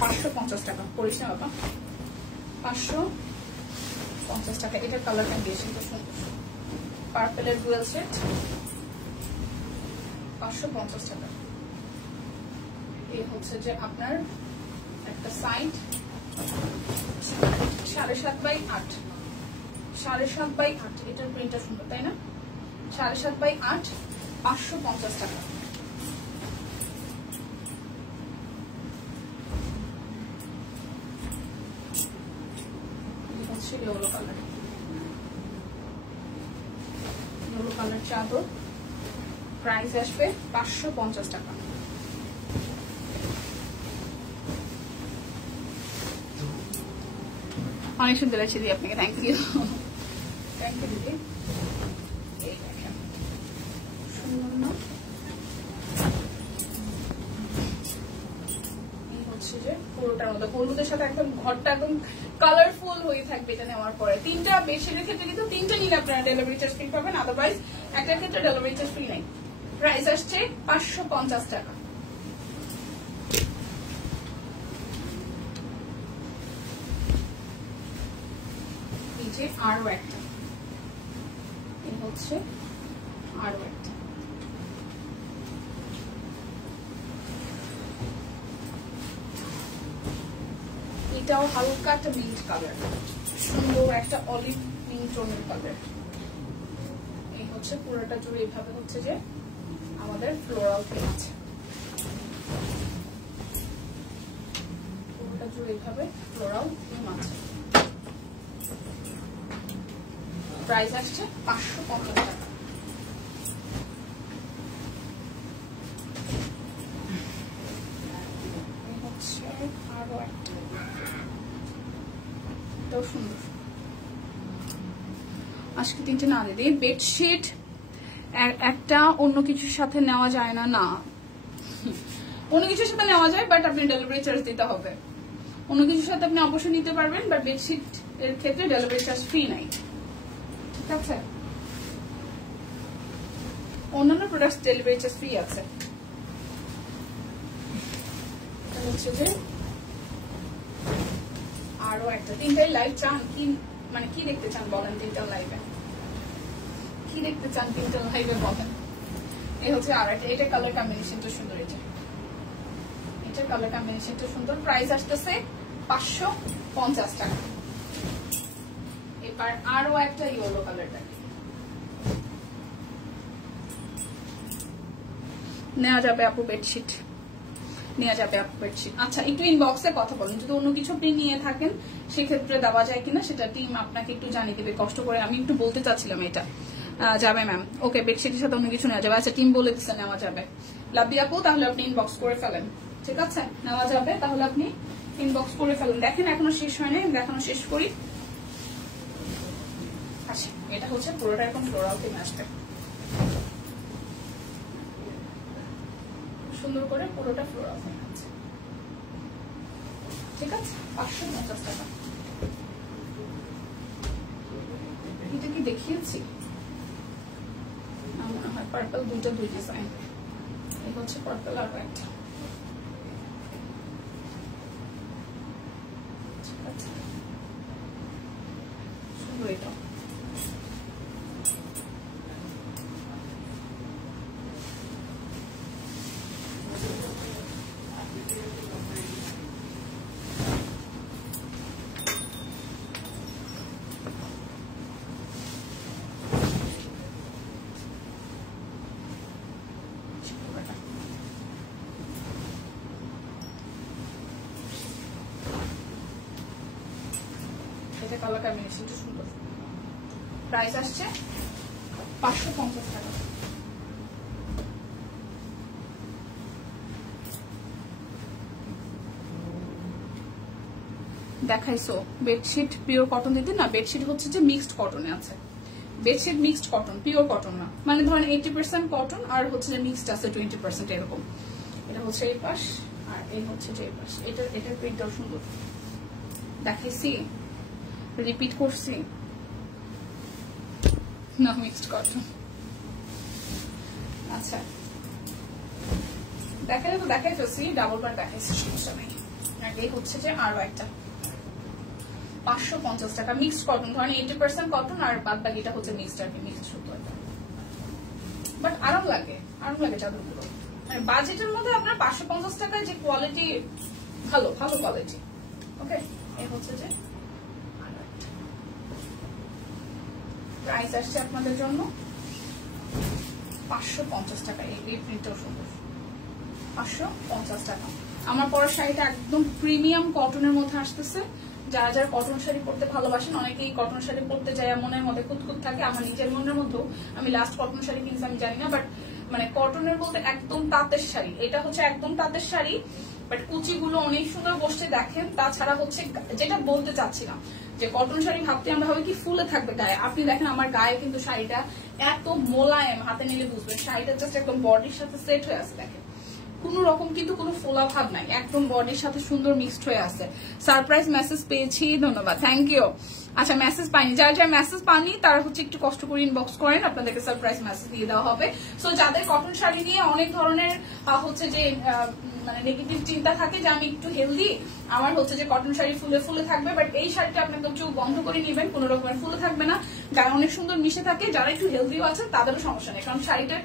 550 টাকা। করিস না বাবা, 550 টাকা। এটার কালার কম্বিনেশনটা সুন্দর, পার্পলের ডুয়েল সেট, 550 টাকা। এই হচ্ছে যে আপনার একটা সাইড 7.5 x 8, 7.5 x 8। এটার প্রিন্টটা সুন্দর, তাই না? 7.5 × 8 550 টাকা। ইয়েলো কালার, ইয়েলো কালার চাদর, প্রাইস আসবে 550 টাকা। অনেক সুন্দর লাগছে দিদি আপনাকে, থ্যাংক ইউ, থ্যাংক ইউ দিদি। এই দেখেন সুন্দর না, এই হচ্ছে যে পুরোটার মধ্যে হলুদের সাথে একদম ঘরটা একদম কালারফুল হয়ে থাকবে এটা নেওয়ার পরে। 3টা বেডশিটের ক্ষেত্রে কিন্তু 3টা নিলে আপনারা ডেলিভারি চার্জ ফ্রি পাবেন, আদারওয়াইজ একটার ক্ষেত্রে ডেলিভারি চার্জ ফ্রি নাই। প্রাইস আসছে 550 টাকা। আরো একটা, এই হচ্ছে আরো একটা, এটাও হালকা একটা মিন্ট কালার, সুন্দর একটা অলিভ মিন্ট টোনের কালার। এই হচ্ছে পুরোটা জুড়ে এইভাবে হচ্ছে যে আমাদের ফ্লোরাল থিম আছে, পুরোটা জুড়ে এইভাবে ফ্লোরাল থিম আছে। প্রাইস আসছে 550 টাকা। হচ্ছে আরো একটা, এটাও সুন্দর। আজকে 3টে না দিদি, বেডশিট একটা অন্য কিছুর সাথে নেওয়া যায় না, না অন্য কিছুর সাথে নেওয়া যায়, বাট আপনি ডেলিভারি চার্জ দিতে হবে। অন্য কিছুর সাথে আপনি অবশ্যই নিতে পারবেন, বাট বেডশিট এর ক্ষেত্রে ডেলিভারি চার্জ ফ্রি নাই, ঠিক আছে? অন্যান্য প্রোডাক্ট ডেলিভারি চার্জ ফ্রি আছে। হচ্ছে যে আরো একটা, 3টাই লাইভ চান কি, মানে কি দেখতে চান বলেন? 3টা লাইভে কি দেখতে চান? 3টা লাইভে বলেন। এই হচ্ছে আর একটা, এটা কালার কম্বিনেশনটা সুন্দর, এটার কালার কম্বিনেশনটা সুন্দর। প্রাইস আসতেছে 550 টাকা। এবার আরো একটা ইয়েলো কালারটা নেওয়া যাবে আপু, বেডশিট নেওয়া যাবে আপু, বেডশিট। আচ্ছা একটু ইনবক্সে কথা বলুন, যদি অন্য কিছু আপনি নিয়ে থাকেন সেক্ষেত্রে দেওয়া যায় কিনা সেটা টিম আপনাকে একটু জানিয়ে দেবে কষ্ট করে। আমি একটু বলতে চাচ্ছিলাম এটা যাবে ম্যাম, ওকে বেডশিটের সাথে অন্য কিছু নেওয়া যাবে। আচ্ছা টিম বলে দিচ্ছে নেওয়া যাবে। লাভলি আপু তাহলে আপনি ইনবক্স করে ফেলেন, ঠিক আছে? নেওয়া যাবে, তাহলে আপনি ইনবক্স করে ফেলেন। দেখেন এখনো শেষ হয়নি, দেখানো শেষ করি। আচ্ছা এটা হচ্ছে পুরোটা এখন ফ্লোরাল থিম আসবে, সুন্দর করে পুরোটা ফ্লোরাল থিম আছে, ঠিক আছে? 550 টাকা। এটা কি দেখিয়েছি? মনে হয় পার্পল, দুই ডিজাইন। এই হচ্ছে পার্পল আর একটা, ঠিক আছে? সুন্দর এটা। এটা কালার কম্বিনেশনটা সুন্দর। প্রাইস আসছে 550 টাকা। দেখাইছো বেডশিট পিওর কটন দিতে না, বেডশিট হচ্ছে যে মিক্সড কটনে আছে, bedsheet mixed cotton, pure cotton না। মানে ধরেন 80% কটন আর হচ্ছে যে মিক্সড আছে 20% এরকম। এটা হচ্ছে এই পাশ আর এই হচ্ছে যে এই পাশ। এটার প্রিন্টটাও সুন্দর, দেখাইছি, রিপিট করছি না, মিক্সড কটন। আচ্ছা দেখালে তো দেখাই ফেলছি, ডাবল বার দেখাইছি, সমস্যা নাই। আর এই হচ্ছে যে আরো একটা 550 টাকা, মিক্সড কটন। ধরেন 80% কটন আর বাদ বাকিটা হচ্ছে মিক্সড আর কি, মিক্সড সুতো। বাট আরাম লাগে, আরাম লাগে চাদরগুলো। বাজেটের মধ্যে আপনার 550 টাকায় যে কোয়ালিটি, ভালো ভালো কোয়ালিটি। ওকে এই হচ্ছে যে প্রাইস আসছে আপনাদের জন্য 550 টাকা। এই প্রিন্টটাও সুন্দর, 550 টাকা। আমার পরা শাড়িটা একদম প্রিমিয়াম কটনের মধ্যে আসতেছে। যারা যারা কটন শাড়ি পরতে ভালোবাসেন, অনেকেই কটন শাড়ি পরতে যায় মনের মধ্যে খুঁতখুত থাকে, আমার নিজের মনের মধ্যেও। আমি লাস্ট কটন শাড়ি কিনছি আমি জানি না, বাট মানে কটনের বলতে একদম তাঁতের শাড়ি, এটা হচ্ছে একদম তাঁতের শাড়ি, বাট কুচিগুলো অনেক সুন্দর বসছে দেখেন। তাছাড়া হচ্ছে যেটা বলতে চাচ্ছিলাম যে কটন শাড়ি ভাবতে আমরা হবে কি ফুলে থাকবে গায়ে, আপনি দেখেন আমার গায়ে কিন্তু শাড়িটা এত মোলায়েম, হাতে নিলে বুঝবেন শাড়িটা জাস্ট একদম বডির সাথে সেট হয়ে আছে। দেখেন কোনো রকম কিন্তু কোনো ফোলা ভাব নাই, একদম বডির সাথে সুন্দর মিক্সড হয়ে আছে। সারপ্রাইজ মেসেজ পেয়েছি, ধন্যবাদ, থ্যাংক ইউ। আচ্ছা মেসেজ পাইনি, যারা যারা মেসেজ পাননি তারা হচ্ছে একটু কষ্ট করে ইনবক্স করেন, আপনাদেরকে সারপ্রাইজ মেসেজ দিয়ে দেওয়া হবে। সো যাদের কটন শাড়ি নিয়ে অনেক ধরনের হচ্ছে যে মানে নেগেটিভ চিন্তা থাকে যে আমি একটু হেলদি, আমার হচ্ছে যে কটন শাড়ি ফুলে ফুলে থাকবে, বাট এই শাড়িটা আপনি একদম চোখ বন্ধ করে নিবেন, কোনো রকমের ফুলে থাকবে না, গায়ে অনেক সুন্দর মিশে থাকে। যারা একটু হেলদিও আছে তাদেরও সমস্যা নেই, কারণ শাড়িটার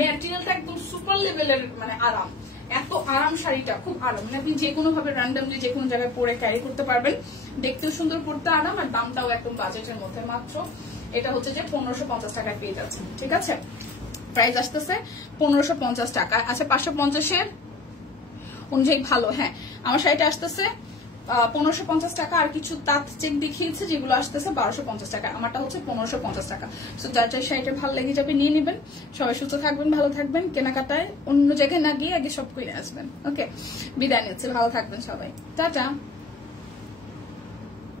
ম্যাটেরিয়ালটা একদম সুপার লেভেলের, মানে আরাম, এত আরাম শাড়িটা, খুব আরাম, মানে আপনি যে কোনো ভাবে র্যান্ডামলি যে কোনো জায়গায় পরে ক্যারি করতে পারবেন, দেখতেও সুন্দর, পড়তে আরাম, আর দামটাও একদম বাজেটের মধ্যে। মাত্র এটা হচ্ছে যে 1550 টাকায় পেয়ে যাচ্ছেন, ঠিক আছে? প্রাইস আসতেছে 1550 টাকা। আচ্ছা 550-এর অনুযায়ী ভালো, হ্যাঁ আমার শাড়িটা আসতেছে 1550 টাকা, আর কিছু তাঁত চেক দেখিয়েছে যেগুলো আসতেছে 1250 টাকা, আমারটা হচ্ছে 1550 টাকা। সো যার যার শাড়িটা ভালো লেগে যাবে নিয়ে নেবেন। সবাই সুস্থ থাকবেন, ভালো থাকবেন, কেনাকাটায় অন্য জায়গায় না গিয়ে আগে সব করে আসবেন। ওকে, বিদায় নিচ্ছি, ভালো থাকবেন সবাই, টাটা।